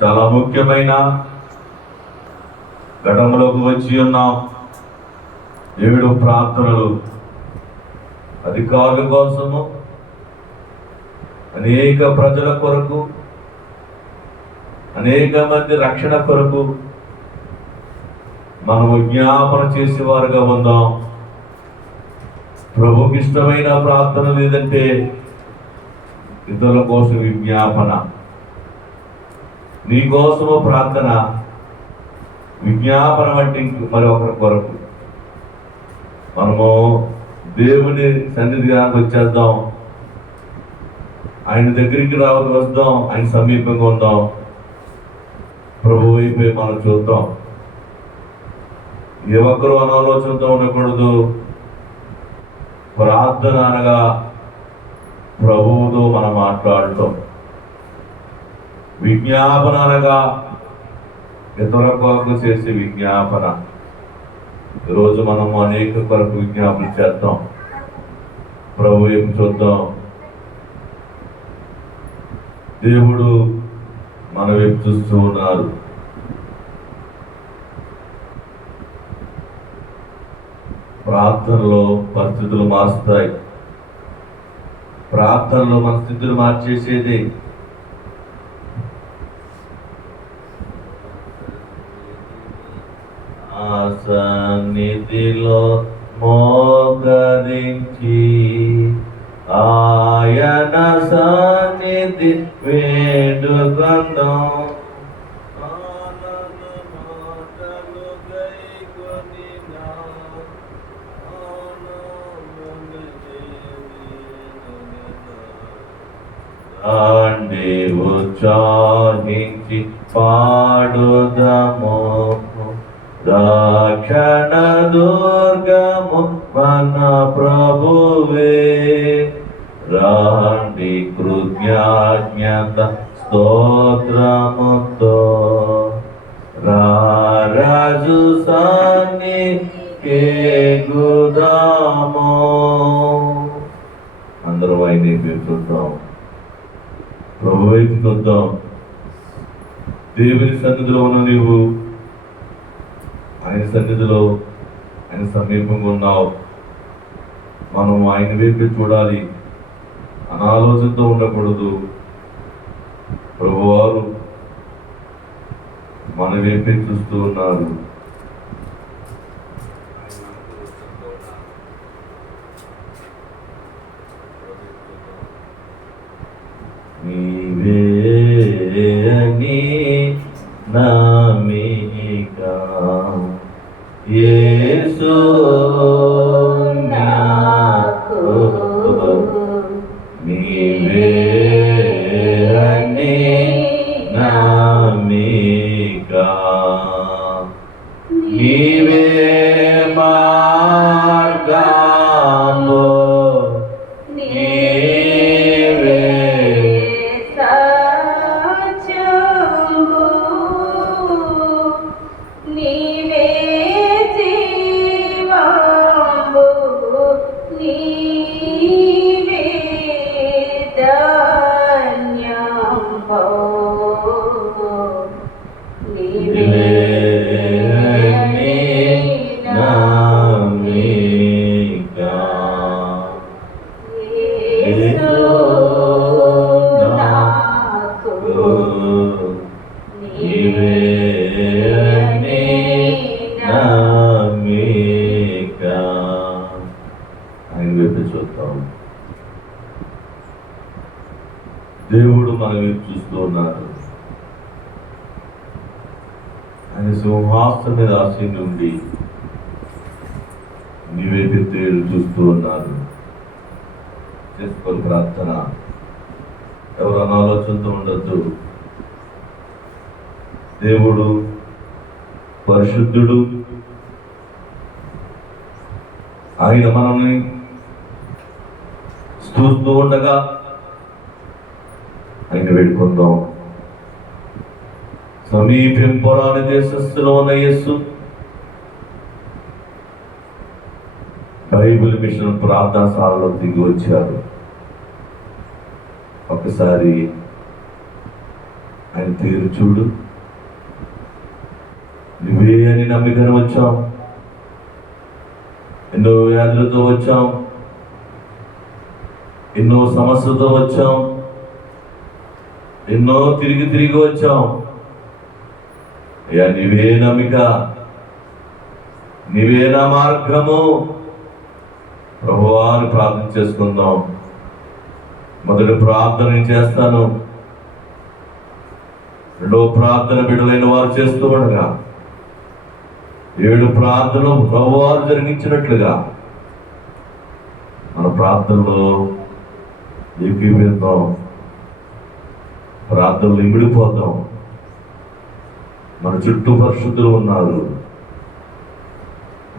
చాలా ముఖ్యమైన ఘటనలోకి వచ్చి ఉన్నాం. 7 ప్రార్థనలు అధికారుల కోసము, అనేక ప్రజల కొరకు, అనేక మంది రక్షణ కొరకు మనము జ్ఞాపన చేసేవారుగా ఉందాం. ప్రభుకి ఇష్టమైన ప్రార్థన లేదంటే ఇతరుల కోసం విజ్ఞాపన, నీ కోసము ప్రార్థన, విజ్ఞాపన వంటి మరొకరి కొరకు మనము దేవుని సన్నిధికి వచ్చేద్దాం. ఆయన దగ్గరికి వస్తాం, ఆయన సమీపంగా ఉందాం. ప్రభు వైపే మనం చూద్దాం. ఏ ఒక్కరూ అనాలోచనతో ఉండకూడదు. ప్రార్థన అనగా ప్రభువుతో మనం మాట్లాడటం, విజ్ఞాపన అనగా ఇతరుల కొరకు చేసే విజ్ఞాపన. ఈరోజు మనము అనేక కొరకు విజ్ఞాపన చేద్దాం. ప్రభు వైపు చూద్దాం. దేవుడు మన వైపు చూస్తూ ఉన్నారు. ప్రార్థనలో పరిస్థితులు మారుస్తాయి. ప్రార్థనలో మన స్థితులు మార్చేసేది. ఆ సన్నిధిలో మోకరించి ఆయన సన్నిధి వేడుకొందాం. ఉత్సాహించి పాడుదము, రక్షణ దుర్గము మన ప్రభువే. రాండి కృతజ్ఞత స్తోత్రముతో రాజు సన్నిధికెగుదాము. అందరూ ఆయన చూద్దాం, ప్రభు వైపు చూద్దాం. దేవుని సన్నిధిలో ఉన్న నీవు ఆయన సన్నిధిలో, ఆయన సమీపంగా ఉన్నావు. మనం ఆయన వైపు చూడాలి, అనాలోచనతో ఉండకూడదు. ప్రభువారు మన వైపే చూస్తూ ఉన్నారు. నీవే అని నమ్మిక యేసు నాకు, నీవే అని నమ్మిక, నీవే మార్గము, దేవుడు మన వైపు చూస్తూ ఉన్నారు. ఆయన సింహాసనం మీద ఆసీనుడి ఉండి నీ వైపు చూస్తూ ఉన్నారు. చేసుకోవాలి ప్రార్థన. ఎవరు అనాలోచనతో ఉండొద్దు. దేవుడు పరిశుద్ధుడు. ఆయన మనల్ని చూస్తూ ఉండగా ఆయన వేడుకుందాం. సమీపింపరాని దేశస్థులో ఉన్న యేసు బైబిల్ మిషన్ ప్రార్థనశాలలో దిగి వచ్చారు. ఒకసారి ఆయన తీరు చూడు. నువ్వే అని నమ్మికను వచ్చాం, ఎన్నో వ్యాధులతో వచ్చాం, ఎన్నో సమస్యలతో వచ్చాం, ఎన్నో తిరిగి వచ్చాం. అయ్యా నీవే నమ్మిక, నీవే నా మార్గము. ప్రభువాని ప్రార్థన చేసుకుందాం. మొదటి ప్రార్థన చేస్తాను, రెండో ప్రార్థన బిడ్డలైన వారు చేస్తూ ఉండగా 7 ప్రార్థనలు ప్రభువారు జరిగించినట్లుగా మన ప్రార్థనలో ఏకీభవిద్దాం, ప్రార్థనలు ఇమిడిపోతాం. మన చుట్టూ పరిశుద్ధులు ఉన్నారు,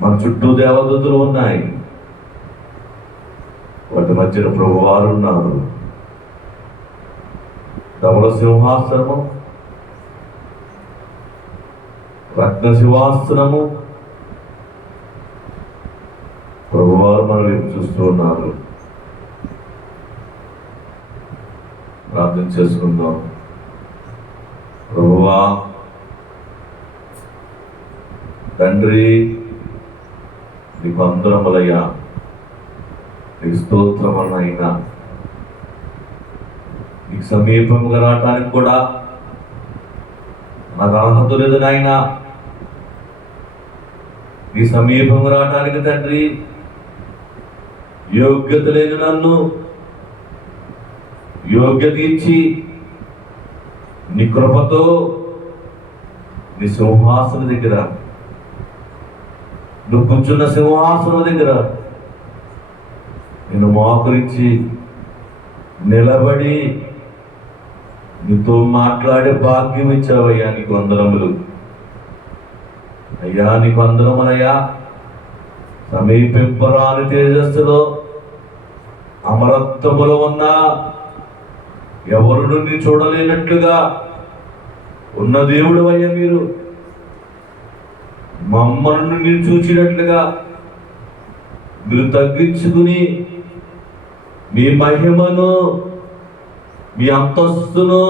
మన చుట్టూ దేవదూతలు ఉన్నాయి, వాటి మధ్యన ప్రభువారు ఉన్నారు. ధవళ సింహాసనము, రత్న సింహాసనము, ప్రభువారు మన వైపు చూస్తూ ఉన్నారు. ప్రార్థన చేసుకుందాం. ప్రభువా, తండ్రి, నీకు అందరములయ్యా, నీకు స్తోత్రములైనా. నీకు సమీపంగా రావటానికి కూడా నాకు అర్హత లేదు నాయనా. నీ సమీపంగా రావటానికి తండ్రి యోగ్యత లేదు. నన్ను యోగ్యత ఇచ్చి నీ కృపతో నీ సింహాసనం దగ్గర, నువ్వు కూర్చున్న సింహాసనం దగ్గర నేను మోకరించి నిలబడి నీతో మాట్లాడే భాగ్యం ఇచ్చావయ్యా. నీకు వందనములు అయ్యా, నీకు వందనములయ్యా. సమీపింపరాని తేజస్సులో అమరత్వములో ఉన్న ఎవరు నుండి చూడలేనట్లుగా ఉన్న దేవుడు అయ్యా. మీరు మమ్మల్ని మీరు చూచినట్లుగా మీరు తగ్గించుకుని మీ మహిమను, మీ అంతస్తును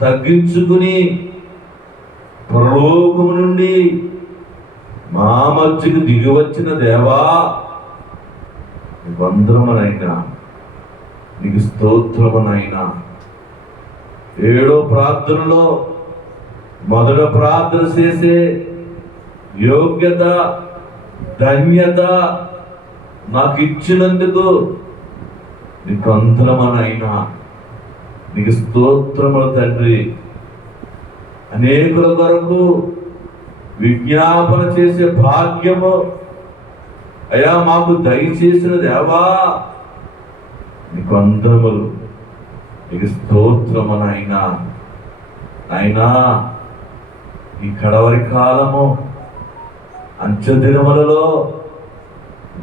తగ్గించుకుని పరలోకము నుండి మా మధ్యకు దిగి వచ్చిన దేవా, వందనమునైనా, నీకు స్తోత్రమునైనా. 7వ ప్రార్థనలో మొదటి ప్రార్థన చేసే యోగ్యత, ధన్యత నాకు ఇచ్చినందుకు నీకు వందనమునైనా, నీకు స్తోత్రములు తండ్రి. అనేకుల కొరకు విజ్ఞాపన చేసే భాగ్యము అయ్యా మాకు దయచేసిన దేవా, నీకు వందనములు, నీకు స్తోత్రమునైనా. అయినా ఈ కడవరి కాలము అంచె దినములలో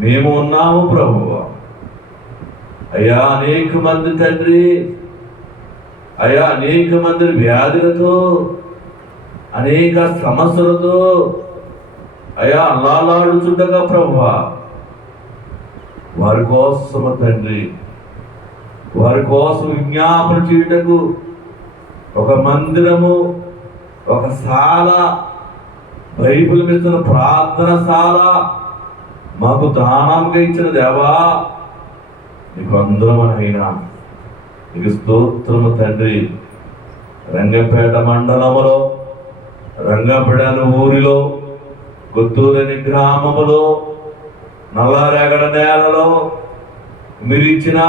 మేము ఉన్నాము ప్రభువా. అయ్యా అనేక మంది తండ్రి, అయ్యా అనేక మంది వ్యాధులతో, అనేక సమస్యలతో అయ్యా అల్లాలాడుచుండగా ప్రభువా, వారి కోసము తండ్రి, వారి కోసం విజ్ఞాపన చేయుటకు ఒక మందిరము, ఒక శాల, బైబిల్ మీద ప్రార్థనశాల మాకు దానంగా ఇచ్చిన దేవా, నీకు వందనమునైనా, నీకు స్తోత్రము తండ్రి. రంగంపేట మండలములో, రంగంపేట ఊరిలో, గుత్తూరని గ్రామములో, నల్లారేగడ నేలలో మీరు ఇచ్చిన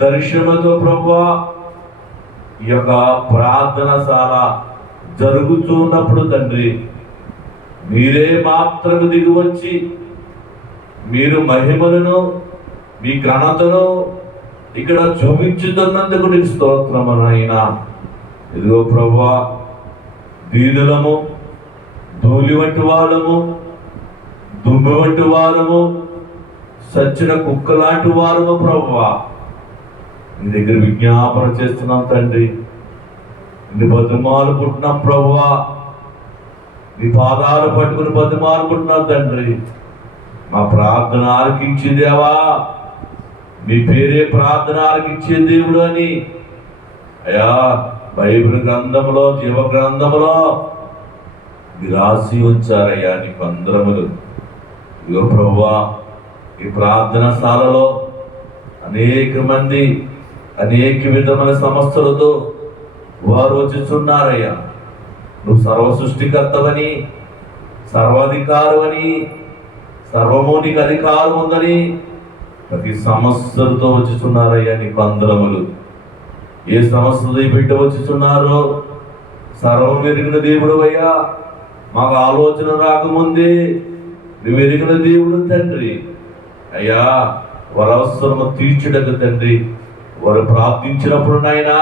దర్శనముతో ప్రభువా, ఈ యొక్క ప్రార్థనశాల జరుగుతున్నప్పుడు తండ్రి, మీరే మాత్రము దిగి వచ్చి మీరు మహిమలను, మీ ఘనతను ఇక్కడ చూపించుతున్నందుకు నీకు స్తోత్రమునైనా. ఇదిగో ప్రభువా, దీనులము, ధూళి వంటి వాళ్ళము, దుమ్ము వంటి వారము, సచ్చిన కుక్క లాంటి వారము ప్రభువా, నీ దగ్గర విజ్ఞాపన చేస్తున్నాం తండ్రి. నీ బతిమాలుకుంటున్నాం ప్రభువా, నీ పాదాలు పట్టుకుని బతిమాలుకుంటున్నాం తండ్రి. మా ప్రార్థన ఆలకించే దేవా, మీ పేరే ప్రార్థన ఆలకించే దేవుడు అని అయ్యా బైబిల్ గ్రంథములో, జీవ గ్రంథములో మీరు రాసి ఉంచారయ్యా నీకు వందనములు. ఇగో ప్రభువా, ఈ ప్రార్థన శాలలో అనేక మంది అనేక విధమైన సమస్యలతో వారు వచ్చుచున్నారయ్యా. నువ్వు సర్వ సృష్టికర్తవని, సర్వాధికారమని, సర్వము నీకు అధికారం ఉందని ప్రతి సమస్యలతో వచ్చుచున్నారయ్యా నీకు వందనములు. ఏ సమస్యలు ఈ బిడ్డ వచ్చుచున్నారో సర్వం ఎరిగిన దేవుడు అయ్యా. మాకు ఆలోచన రాకముందే నువ్వు ఎరిగిన దేవుడు తండ్రి అయ్యా. వారి అవసరము తీర్చుటకు తండ్రి వారు ప్రార్థించినప్పుడు నాయనా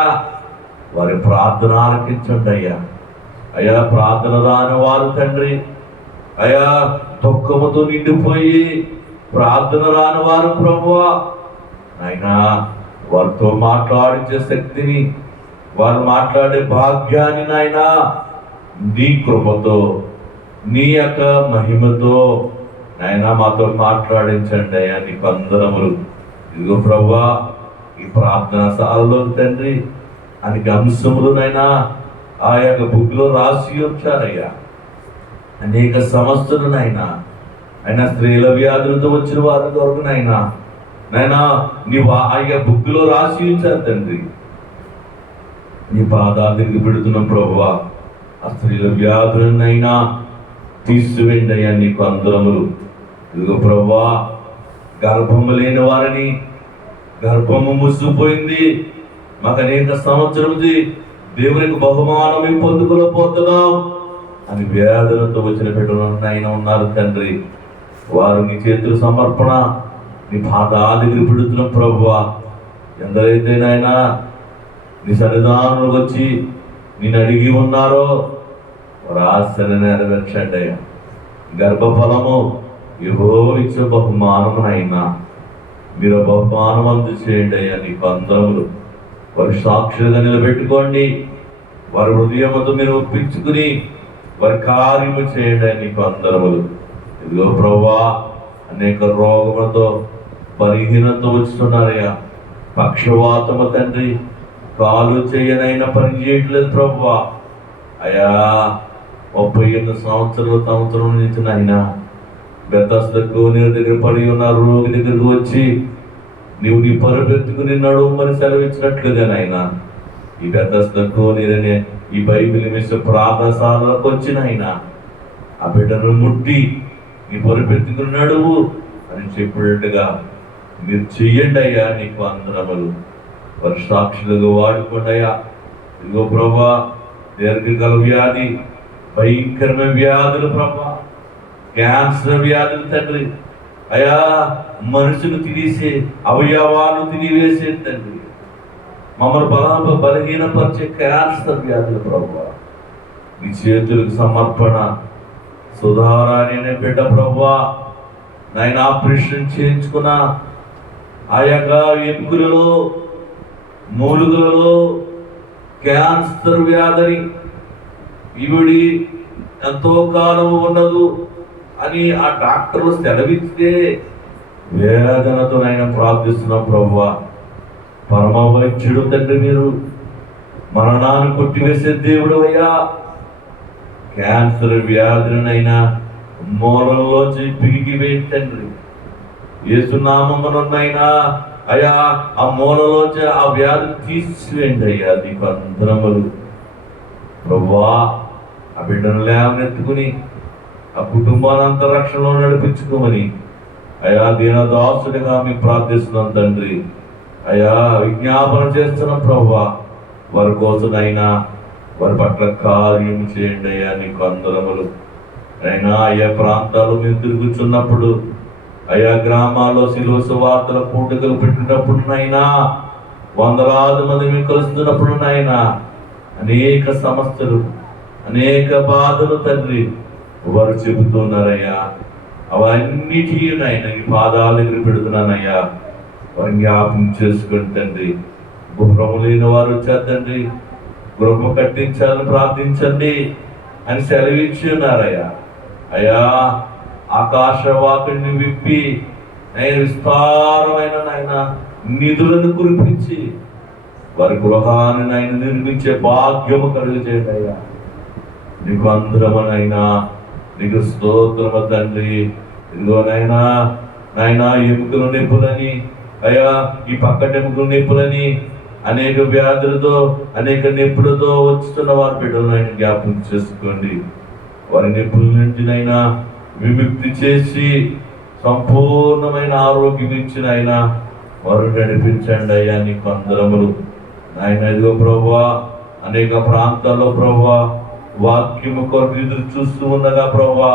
వారి ప్రార్థన ఆలకించండి అయ్యా. అయ్యా, ప్రార్థన రాని వారు తండ్రి అయ్యా దుఃఖముతో నిండిపోయి ప్రార్థన రాని వారు ప్రభువా నాయనా వారితో మాట్లాడించే శక్తిని, వారు మాట్లాడే భాగ్యాన్ని నాయనా నీ కృపతో, నీ యొక్క మహిమతో నాయనా మాతో మాట్లాడించండి అయ్యా నీకు వందనములు. ఇదిగో ప్రభువా, ఈ ప్రార్థన శాలలో తండ్రి అనేక అంశములు నైనా ఆ యొక్క బుక్లో రాసి ఉంచారయ్యా. అనేక సమస్యలు నైనా అయినా స్త్రీల వ్యాధులతో వచ్చిన వారి కొరకు నైనా నీవు ఆ యొక్క బుక్లో రాసి ఉంచారు తండ్రి. నీ పాదాల దగ్గర పెడుతున్నాం ప్రభువా. ఆ స్త్రీల వ్యాధులనైనా తీసివేయండి అయ్యా నీకు వందనములు. ఇదిగో ప్రభువా, గర్భము లేని వారిని గర్భము మూసిపోయింది, మాకు అనేక సంవత్సరముది దేవునికి బహుమానం పొందుకోలేకపోతున్నాం అని వ్యాధులతో వచ్చిన బిడ్డలైనా ఉన్నారు తండ్రి. వారు నీ చేతుల సమర్పణ నీ పాదాల దగ్గర పెడుతున్నాం ప్రభువా. ఎందరైతే నాయనా నీ సన్నిధానంలోకి వచ్చి నేను అడిగి ఉన్నారో వారు ఆశను నెరవేర్చండి అయ్యా. గర్భఫలము యెహోవా ఇచ్చే బహుమానమునైనా మీరు బహుమానం అందచేయండి అయ్యా నీకు వందనములు. వారి సాక్షులుగా నిలబెట్టుకోండి. వారి హృదయముతో మీరు ఒప్పించుకుని వారి కార్యము చేయండి నీకు వందనములు. ఇదిగో ప్రభువా, అనేక రోగములతో బలహీనతో వస్తున్నారయ్యా. పక్షవాతము తండ్రి, కాలు చేయనైనా పని చేయట్లేదు ప్రభువా. అయ్యా 38 సంవత్సరం నుంచి నాయనా బెతస్దా నీరు దగ్గర పడి ఉన్న రోగి దగ్గరకు వచ్చి నీవు నీ పరుపెత్తుకుని నడుమని సెలవిచ్చినట్లుగా నాయనా ఈ బెతస్దా నీరనే ఈ బైబిల్ మిస్ ప్రార్థనశాలకు వచ్చిన ఆయన ఆ బిడ్డను ముట్టి నీ పరుపెత్తుకుని నడువు అని చెప్పినట్టుగా మీరు చెయ్యండి అయ్యా నీకు వందనములు. వారి సాక్షులుగా వాడుకోండి అయ్యా. ఇదిగో ప్రభా, దీర్ఘకాల వ్యాధి, భయంకరమైన వ్యాధులు ప్రభా, క్యాన్సర్ వ్యాధులు తండ్రి అయ్యా, మనుషులు తినేసే అవయవాలు తినివేసే తండ్రి, మమ్మల్ని బలహీనపరిచే క్యాన్సర్ వ్యాధులు ప్రభా నీ చేతులకు సమర్పణ. సుధారాణి బిడ్డ ప్రభా నాయన ఆపరేషన్ చేయించుకున్న ఆ యొక్క ఎముకలలో మూలుగులలో క్యాన్సర్ వ్యాధిని ఈవిడి ఎంతో కాలం ఉన్నదు అని ఆ డాక్టర్లు సెలవిస్తే వేదనతో ఆయన ప్రార్థిస్తున్నాం ప్రభువా. పరమ వైద్యుడు తండ్రి, మీరు మరణాన్ని కొట్టివేసే దేవుడు అయ్యా. క్యాన్సర్ వ్యాధులనైనా మూలంలోంచి పిగివేయండి తండ్రి. యేసునామమునైనా అయ్యా ఆ మూలలోంచి ఆ వ్యాధి తీసివేయండి అయ్యా నీకు వందనములు ప్రభువా. ఆ బిడ్డను లేవనెత్తుకుని ఆ కుటుంబానంతా రక్షణలో నడిపించుకోమని అయ్యా దీనదాసుడిగా మేము ప్రార్థిస్తున్నాం తండ్రి. అయ్యా విజ్ఞాపన చేస్తున్నాం ప్రభువా. వారి కోసమైనా వారి పట్ల కార్యం చేయండి అయ్యా నీకు వందనములు. అయినా అయ్యా ప్రాంతాలు మేము తిరుగుతున్నప్పుడు, అయ్యా గ్రామాల్లో శిలువ సువార్తల పూటకలు పెట్టినప్పుడునైనా, వందలాది మంది మేము కలుస్తున్నప్పుడునైనా అనేక సమస్యలు, అనేక బాధలు తండ్రి వారు చెబుతున్నారయ్యా. అవన్నిటినైనా ఈ పాదాల దగ్గర పెడుతున్నానయ్యా. వారి జ్ఞాపకం చేసుకుని తండ్రి. గృహము లేని వారు వచ్చేద్దండి, గృహము కట్టించాలని ప్రార్థించండి అని సెలవిచ్చి ఉన్నారయ్యా. అయ్యా ఆకాశవాకుడిని విప్పి నేను విస్తారమైన నాయన నిధులను కురిపించి వారి గృహాన్ని ఆయన నిర్మించే భాగ్యము కలుగు చేయండి అయ్యా. నీకు అందరమనైనా నీకు స్తోత్రము తండ్రి. ఇదిగోనైనా నాయనా ఎముకలు నొప్పులని అయ్యా, ఈ పక్క ఎముకలు నొప్పులని అనేక వ్యాధులతో అనేక నొప్పులతో వస్తున్న వారి బిడ్డలను ఆయన జ్ఞాపకం చేసుకోండి. వారి నొప్పుల నుండినైనా విముక్తి చేసి సంపూర్ణమైన ఆరోగ్యం ఇచ్చిన ఆయన వారు నడిపించండి అయ్యా. నీకు అందరములు నాయన. ఇదిగో ప్రభువా, అనేక ప్రాంతాల్లో ప్రభువా వాక్యము కొరకు ఎదురు చూస్తూ ఉండగా ప్రభువా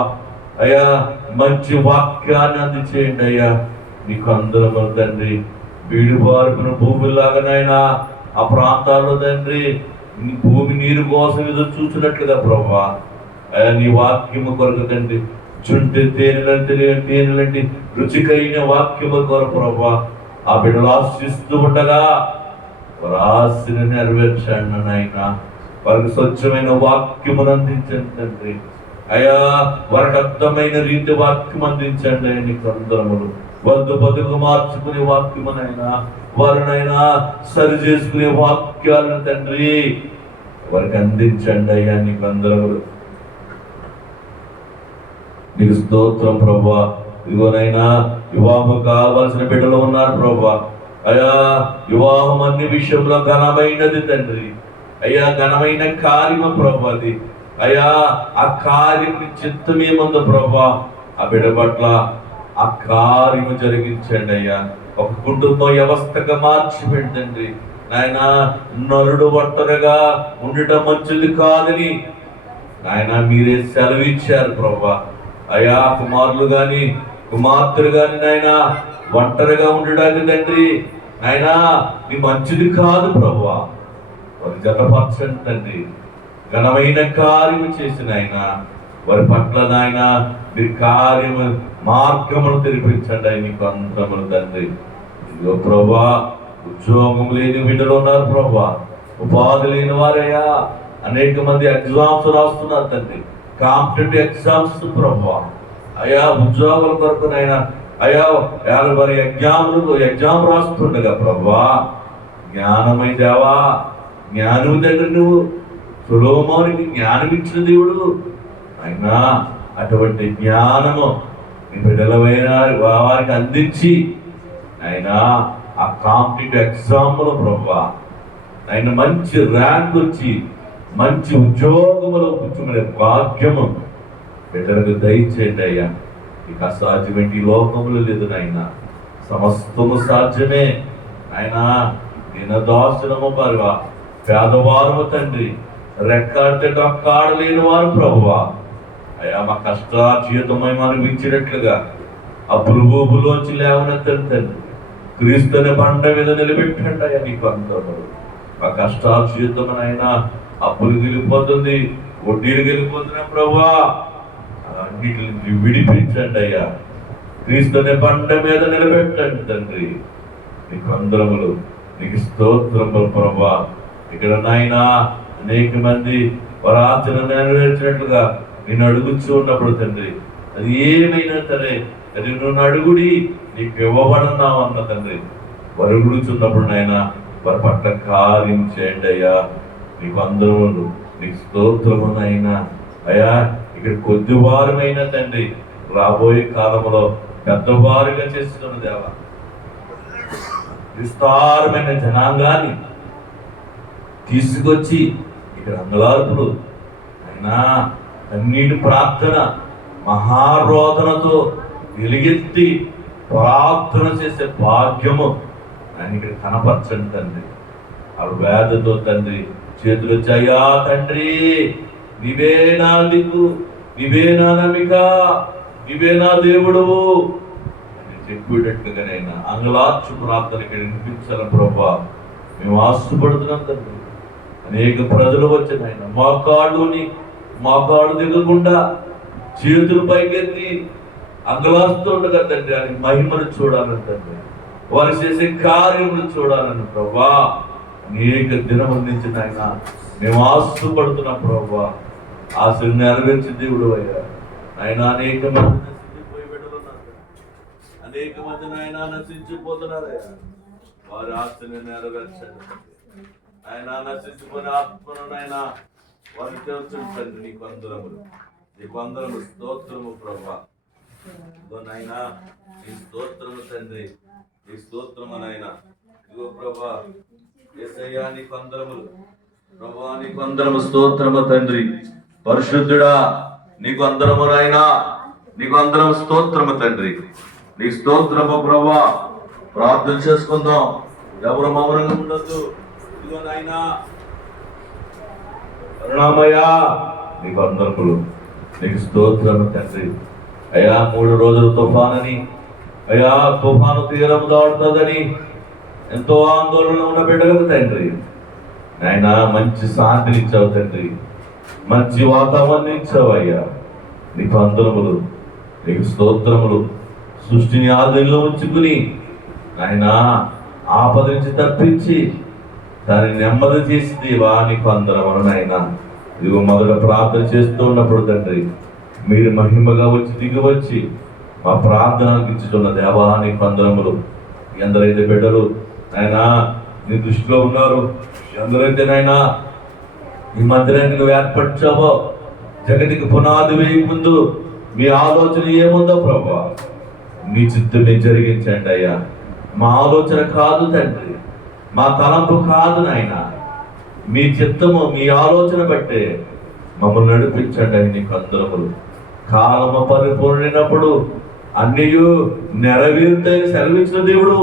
అయ్యా మంచి వాక్యాన్ని అందించేయండి అయ్యా. నీకు అందరము తండ్రి. వీడి బారుకున్న భూమిలాగానైనా ఆ ప్రాంతాల్లో తండ్రి భూమి నీరు కోసం ఎదురు చూసినట్లుగా ప్రభువా అయ్యా నీ వాక్యము కొరకు తండ్రి చుంటి తేనెలంటి రుచికైన వాక్యము కొరకు ప్రభువా ఆ బిడ్డలు ఆశిస్తూ ఉండగా వారి ఆశని నెరవేర్చండి నాయన. వారికి స్వచ్ఛమైన వాక్యమును అందించండి తండ్రి అయ్యా. వారికి అర్థమైన రీతి వాక్యం అందించండి అయ్యా. నీకు అందరములు వద్దు బతుకు మార్చుకునే వాక్యమునైనా వారినైనా సరి చేసుకునే వాక్యాలను తండ్రి వారికి అందించండి అయ్యా. నీకు అందరములు. నీకు స్తోత్రం ప్రభువా. ఇదిగోనైనా వివాహం కావాల్సిన బిడ్డలు ఉన్నారు ప్రభువా అయ్యా. వివాహం అన్ని విషయంలో ఘనమైనది తండ్రి అయ్యా. ఘనమైన కార్యము ప్రభు అది అయ్యా. ఆ కార్యం చిత్తమేముందో ప్రభా ఆ బిడ్డ పట్ల ఆ కార్యము జరిగించండి అయ్యా. ఒక కుటుంబ వ్యవస్థగా మార్చి పెట్టండి నాయన. నరుడు ఒంటరిగా ఉండటం మంచిది కాదని నాయన మీరే సెలవిచ్చారు ప్రభా అయ్యా. కుమారులు గాని కుమార్తెలు గాని నాయన ఒంటరిగా ఉండడానికి తండ్రి నాయన నీ మంచిది కాదు ప్రభువా. వారి జతపరచండి తండ్రి. ఘనమైన కార్యము చేసిన ఆయన వారి పట్ల నాయన మీరు కార్యము మార్గమును తెరిపించండి ఆయన. నీకు అందరములు తండ్రి. ఇదిగో ప్రభా ఉద్యోగం లేని బిడ్డలు ఉన్నారు ప్రభా. ఉపాధి లేని వారయ్యా. అనేక మంది ఎగ్జామ్స్ రాస్తున్నారు తండ్రి. కాంపిటేటివ్ ఎగ్జామ్స్ ప్రభా అయ్యా. ఉద్యోగుల కొరకు నైనా అయ్యా వారి ఎగ్జామ్ రాస్తుండగా ప్రభా జ్ఞానమై దేవా. జ్ఞానం దగ్గర నువ్వు సొలొమోనుకి జ్ఞానం ఇచ్చిన దేవుడు అయినా అటువంటి జ్ఞానము నీ బిడ్డలమైన వారికి అందించి అయినా ఆ కాంపిటేటివ్ ఎగ్జామ్లో ప్రభా ఆయన మంచి ర్యాంక్ వచ్చి మంచి ఉద్యోగములో కూర్చుకునే భాగ్యము బిడ్డలకు దయచేయండి అయ్యా. ఇక అసాధ్యమేంటి ఈ లోకములు లేదు నాయన. సమస్తము సాధ్యమే ఆయన. దినదాసులము పరువా పేదవారు తండ్రి. రెక్కాడితే డొక్కాడలేని వారు ప్రభువా అయ్యా. మా కష్టార్జితమై అనిపించినట్లుగా అప్పులు ఊబులోంచి లేవనెత్తండి తండ్రి. క్రీస్తుని బండ మీద నిలబెట్టండి అయ్యా. నీకు అందరూ మా కష్టార్జితమనైనా అప్పులు గెలిపోతుంది, వడ్డీలు గెలిపోతున్నాం ప్రభువా. అన్నిటిని విడిపించండి అయ్యా. క్రీస్తుని బండ మీద నిలబెట్టండి తండ్రి. నీకు అందరములు. నీకు స్తోత్రములు ప్రభువా. ఇక్కడ నాయనా అనేక మంది వారి ఆచరణ నెరవేర్చినట్లుగా నేను అడుగుచూ ఉన్నప్పుడు తండ్రి అది ఏమైనా సరే అది నువ్వు అడుగుడి నీకు ఇవ్వబడన్నావు అన్న తండ్రి. వారు అడుగుచున్నప్పుడు నాయన వారి పట్ల కార్యం చేయండి అయ్యా. నీకు అందరూ నీకు స్తోత్రమునైనా అయ్యా. ఇక్కడ కొద్దివారమైనా తండ్రి రాబోయే కాలంలో పెద్దవారుగా చేస్తున్న దేవా. విస్తారమైన జనాంగాన్ని తీసుకొచ్చి ఇక్కడ అంగలార్పులు అయినా అన్నిటి ప్రార్థన మహారోధనతో వెలుగెత్తి ప్రార్థన చేసే భాగ్యము ఆయన ఇక్కడ కనపరచండి తండ్రి. ఆ వేదతో తండ్రి చేతులు వచ్చాయా తండ్రి. నీవే నా దిక్కు, నీవే నా నమ్మిక, నీవే నా దేవుడు అని చెప్పేటట్లుగానైనా అంగలార్చు ప్రార్థన ఇక్కడ వినిపించాలని ప్రభా మేము ఆశపడుతున్నాం తండ్రి. అనేక ప్రజలు వచ్చినాయన మా కాళ్ళు దిగకుండా చేతులు పైకెత్తి అంగలాస్తూ ఉండగా తండ్రి అని మహిమను చూడాలని తండ్రి. వారు చేసే కార్యములు చూడాలని ప్రభా అనేక దినం అందించిన ఆయన మేము ఆశపడుతున్నాం ప్రభా. ఆశలు నెరవేర్చి దేవుడు అయ్యా. ఆయన అనేక మంది నశించిపోయి బిడ్డలున్నారు. అనేక మంది నాయన నశించిపోతున్నారయ్యా. వారి ఆశని నెరవేర్చండి. ఆయన నశించుకునే ఆత్మను నాయన వారు చేర్చుంటండి. నీకు వందనములు, నీకు వందనములు, స్తోత్రము ప్రభా. నాయన నీ స్తోత్రము తండ్రి, నీ స్తోత్రము నాయన. ఇదిగో ప్రభా యేసయ్యా నీకు వందనములు ప్రభా, నీకు వందనము, స్తోత్రము తండ్రి. పరిశుద్ధుడా నీకు వందనము నాయనా, నీకు వందనము, స్తోత్రము తండ్రి. నీ స్తోత్రము ప్రభా. ప్రార్థన చేసుకుందాం, ఎవరు మౌనంగా ఉండొద్దు. ఇదిగో నాయనా కరుణామయ్యా నీకు వందనములు, నీకు స్తోత్రము తండ్రి. అయ్యా 3 రోజులు తుఫానని, అయ్యా తుఫాను తీరం దాడుతుందని ఎంతో ఆందోళన ఉన్న బిడ్డలకు తండ్రి నాయన మంచి శాంతిని ఇచ్చావు తండ్రి, మంచి వాతావరణం ఇచ్చావు అయ్యా. నీకు వందనములు, నీకు స్తోత్రములు. సృష్టిని ఆధీనంలో ఉంచుకుని ఆయన ఆపద నుంచి తప్పించి దాన్ని నెమ్మది చేసి దేవా నీకు వందనములు నాయన. ఇదిగో మొదట ప్రార్థన చేస్తూ ఉన్నప్పుడు తండ్రి మీరు మహిమగా వచ్చి దిగి వచ్చి మా ప్రార్థనకు ఇచ్చుతున్న దేవా నీకు వందనములు. ఎందరైతే బిడ్డలు ఆయన నీ దృష్టిలో ఉన్నారు, ఎందరైతే నాయన ఈ మందిరాన్ని నువ్వు ఏర్పరచావో, జగతికి పునాది వేయ ముందు మీ ఆలోచన ఏముందో ప్రభా మీ చిత్తుని జరిగించండి అయ్యా. మా ఆలోచన కాదు తండ్రి, మా తలంపు కాదు నాయన, మీ చిత్తము మీ ఆలోచన బట్టే మమ్మల్ని నడిపించండి అని నీకు వందనములు. కాలము పరిపూర్ణమైనప్పుడు అన్నీ నెరవేరుతాయి సెలవిచ్చిన దేవుడు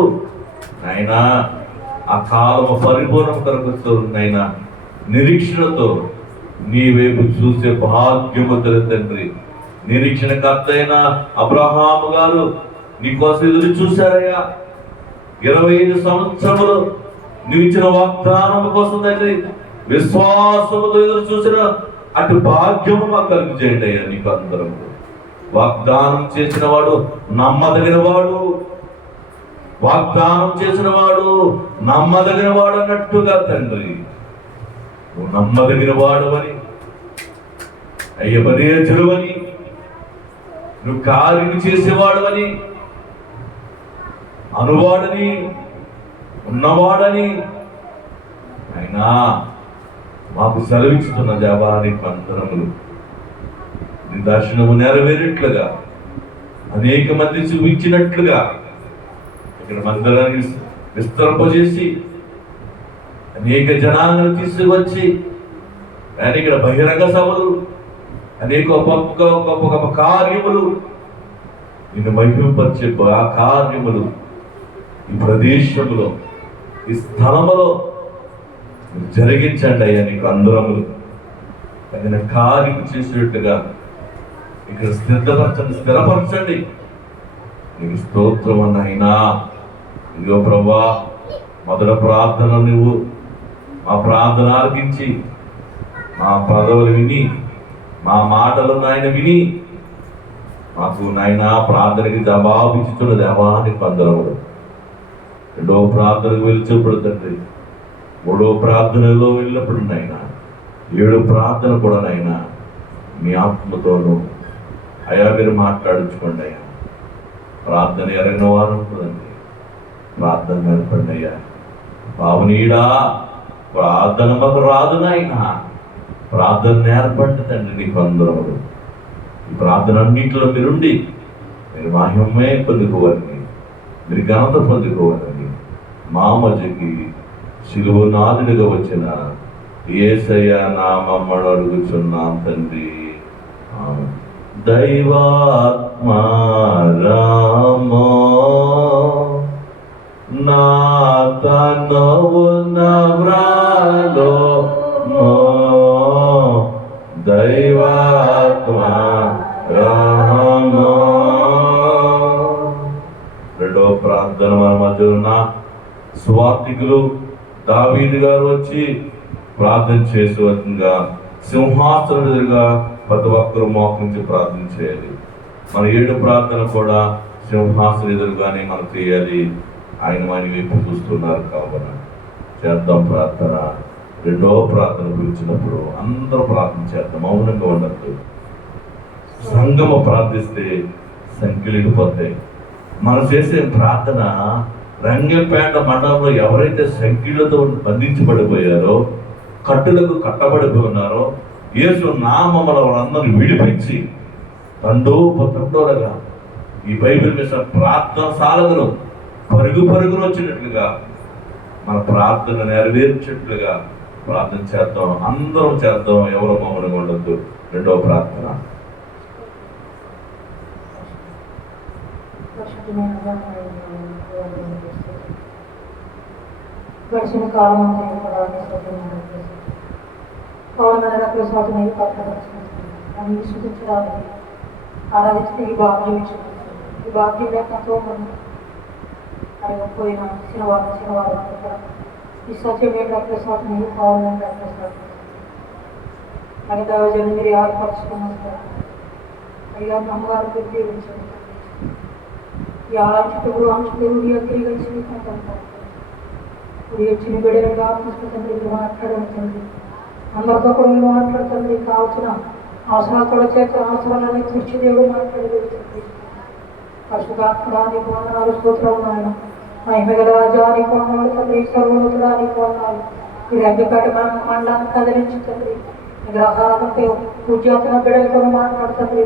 నాయన. ఆ కాలము పరిపూర్ణం కొరకు నాయన నిరీక్షణతో నీ వైపు చూసే భాగ్యము తండ్రి. నిరీక్షణకర్త అయిన అబ్రహాము గారు నీకోసం ఎదురు చూశారయ్యా. 25 సంవత్సరములు నువ్వు ఇచ్చిన వాగ్దానం కోసం తండ్రి విశ్వాసముతో ఎదురు చూసిన అటు భాగ్యము మాకు కలిగి చేయండి అయ్యా. నీకు అందరం వాగ్దానం చేసిన వాడు నమ్మదగిన వాడు, వాగ్దానం చేసిన వాడు నమ్మదగిన వాడు అన్నట్టుగా తండ్రి నువ్వు నమ్మదగిన వాడు అని అయ్యపదేజుడు అని నువ్వు కార్యం చేసేవాడు అని అనువాడని ఉన్నవాడని అయినా మాకు సెలవిస్తున్న దేవాని పంతరములు నీ దర్శనము నెరవేరేట్లుగా అనేక మంది చూపించినట్లుగా ఇక్కడ మందిరాన్ని విస్తరింపజేసి అనేక జనాలను తీసుకువచ్చి ఆయన ఇక్కడ బహిరంగ సభలు అనేక గొప్ప కార్యములు నిన్ను మహిమపరిచే ఆ కార్యములు ఈ ప్రదేశంలో ఈ స్థలములో జరిగించండి అయ్యా. నీకు అందరములు తగిన కార్యం చేసేట్టుగా ఇక్కడ స్థిరపరచండి. నీకు స్తోత్రం అన్నైనా. ఇదిగో ప్రభా మొదట ప్రార్థన నువ్వు మా ప్రార్థన ఆలకించి మా పదవులు విని మా మాటలు నాయన విని మాకు నాయన ప్రార్థనకి జవాబు ఇచ్చుతున్న దేవానికి వందనములు. 2వ ప్రార్థనకు వెళ్ళినప్పుడు తండ్రి, 3వ ప్రార్థనలో వెళ్ళినప్పుడు నాయన 7వ ప్రార్థన కూడా నాయన మీ ఆత్మతోనూ అయ్యా మీరు మాట్లాడించుకోండి అయ్యా. ప్రార్థన ఎరగిన వారు ఉంటుందండి, ప్రార్థన నేర్పండి అయ్యా. పావనీడా ప్రార్థన మాకు రాదు నాయన, ప్రార్థన నేర్పండి తండ్రి. నీకు వందనములు. ఈ ప్రార్థన అన్నింటిలో మీరుండి మీరు మహిమే పొందుకోవాలని, మీరు ఘనత పొందుకోవాలని మా మధ్యకి శిలువ నాదుడిగా వచ్చిన యేసయ్య నామమ్మను అడుగుచున్నాం తండ్రి. దైవాత్మా రామో నా తనువు నవ్రాలో దైవాత్మా రామో. 2వ ప్రార్థన మన మధ్య ఉన్న సువార్తికులు దావీదు గారు వచ్చి ప్రార్థన చేసేగా సింహాసనం ఎదురుగా ప్రతి ఒక్కరు మోకరించి ప్రార్థన చేయాలి. మన 7 ప్రార్థన కూడా సింహాసనం ఎదురుగానే మనం చేయాలి. ఆయన మన వైపు చూస్తున్నారు కావున చేద్దాం ప్రార్థన. 2వ ప్రార్థన పిలిచినప్పుడు అందరూ ప్రార్థన చేద్దాం, మౌనంగా ఉండద్దు. సంఘము ప్రార్థిస్తే సంఖ్యలు పోతాయి. మనం చేసే ప్రార్థన రంగంపేట మండలంలో ఎవరైతే సంఖ్యలతో బంధించబడిపోయారో, కట్టులకు కట్టబడిపోయి ఉన్నారో, యేసు నామములో వాళ్ళందరినీ విడిపించి తండోపతండోలుగా ఈ బైబిల్ మీద ప్రార్థన సాలకులు పరుగు పరుగులు వచ్చినట్లుగా మన ప్రార్థన నెరవేర్చేట్లుగా ప్రార్థన చేద్దాం. అందరం చేద్దాం, ఎవరో మమ్మల్ని ఉండొద్దు. రెండవ ప్రార్థన. గడిచిన కాలం అంతా పౌర్ణమి స్వామిని పత్రాన్ని సూచించడానికి ఆరాధించిన ఈ భాగ్యం ఈ భాగ్యం ఎంతో మంది పోయిన శనివారం ఈ సత్యమైన డాక్టర్ స్వామిని పౌర్ణమి డాక్టర్ స్వామి అని దైవజనం మీరు ఏర్పరచుకున్నారు. అయ్యా అమ్మగారు పెట్టి ఈ ఆలోచిత గృహాంశులు తిరిగి వచ్చిన బిడ్డలుగా పుస్తకంలో మాట్లాడుతుంది. అందరితో కూడా మాట్లాడుతుంది. కావాల్సిన అవసరాలతో చేత అవసరాలని తీర్చి దేవుడు మాట్లాడగలుగుతుంది. పరిశుధాత్మడానికి వందనాలు, స్తోత్రాలు నాయన. మహిమగల రాజానికి వందనాలు తండ్రి, సర్వోన్నతుడానికి వందనాలు. ఈ రంగపేట మండలాన్ని కదిలించుతుంది. గ్రహాలతో పూజాతన బిడ్డలతో మాట్లాడుతుంది.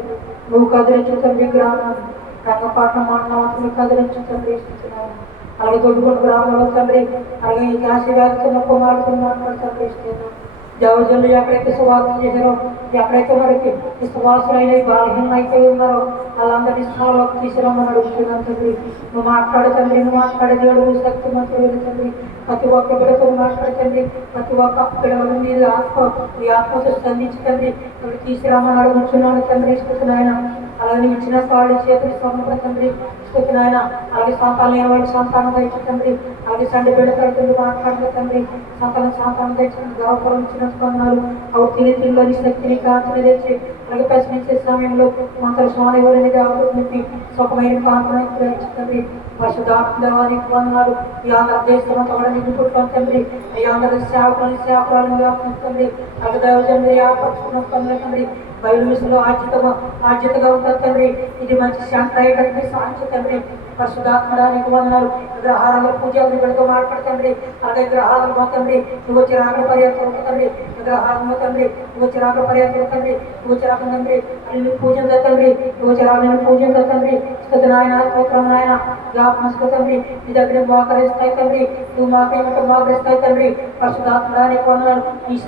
నువ్వు కదిలించుతుంది గ్రామాన్ని, రంగపట్నం మండలం కదిలించుతుంది. ఇస్తున్నాను అలాగే దొడ్డుకొండ గ్రామంలో తండ్రి, అలాగే ఈ కాశీ వ్యాధితో కుమారుతో మాట్లాడుతుంది. ఇస్తున్నాను దేవజనులు ఎక్కడైతే సువార్త చేశారో, ఎక్కడైతే మనకి విశ్వాసులైన బలహీనలు అయితే ఉన్నారో వాళ్ళందరినీ స్థానంలోకి తీసుకురమ్మని అడుగుతున్నాను తండ్రి. నువ్వు మాట్లాడుతండి, నువ్వు మాట్లాడే దేవుడు శక్తి మంత్రులు తండ్రి. ప్రతి ఒక్క బిడ్డతో మాట్లాడుతండి. ప్రతి ఒక్క బిడ్డలను మీరు ఈ ఆత్మతో స్పందించండి. నువ్వు తీసుకురామని అడుగుతున్నాను తండ్రి. ఇస్తున్నాయన అలాగే ఇచ్చిన సాడి చేతులు స్వర్ణ తండ్రి. ఇస్తున్నాయన అలాగే సంతానం లేని వాళ్ళకి సంతానం తెచ్చుతండి. అలాగే సండి బిడ్డ తరగతి మాట్లాడుతూ తండ్రి. సంతానం తెచ్చిన గౌరవం ఇచ్చిన స్పందనాలు అవి తిరిగిలోని శక్తిని కాంతిని తెచ్చి అలాగే ప్రశ్నించే సమయంలో మంత్ర స్వామి అనేది ఆలోచించి సుఖమైన కాంతిని గ్రహించండి. పరిశుధాత్మవానికి వందనాలు. ఈ ఆంధ్రదేశంలో కూడా నింపుకుంటాం తండ్రి. ఈ ఆంధ్ర సేవకులను వ్యాపించండి. అలాగే దైవజనులు ఏర్పరచుకున్న తండ్రి. బయలు విషయంలో ఆద్యతగా ఉంటుంది తండ్రి. ఇది మంచి శాంతి సాధించే తండ్రి. పరిశుధాత్మడానికి వందనాలు. గ్రహాలలో పూజలు పెడుతూ మాట్లాడుతండి. అలాగే గ్రహాలను పోతండి. నువ్వు వచ్చి రాకడ పర్యాప్తం తండ్రి. గ్రహాలను తండ్రి, నువ్వు వచ్చి రాకడ పర్యాప్తం తండ్రి. నువ్వు వచ్చి రాక తండ్రి అన్ని పూజలు తండ్రి. నువ్వు వచ్చి రాని పూజలు తండ్రి. నాయన స్తోత్రం నాయన. జ్ఞాపకం తండ్రి, నీ దగ్గర మోకరిస్తాయి తండ్రి. నువ్వు మాకేమంటే మోకరిస్తాయి తండ్రి. పరిశుధాత్మడానికి వందనాలు.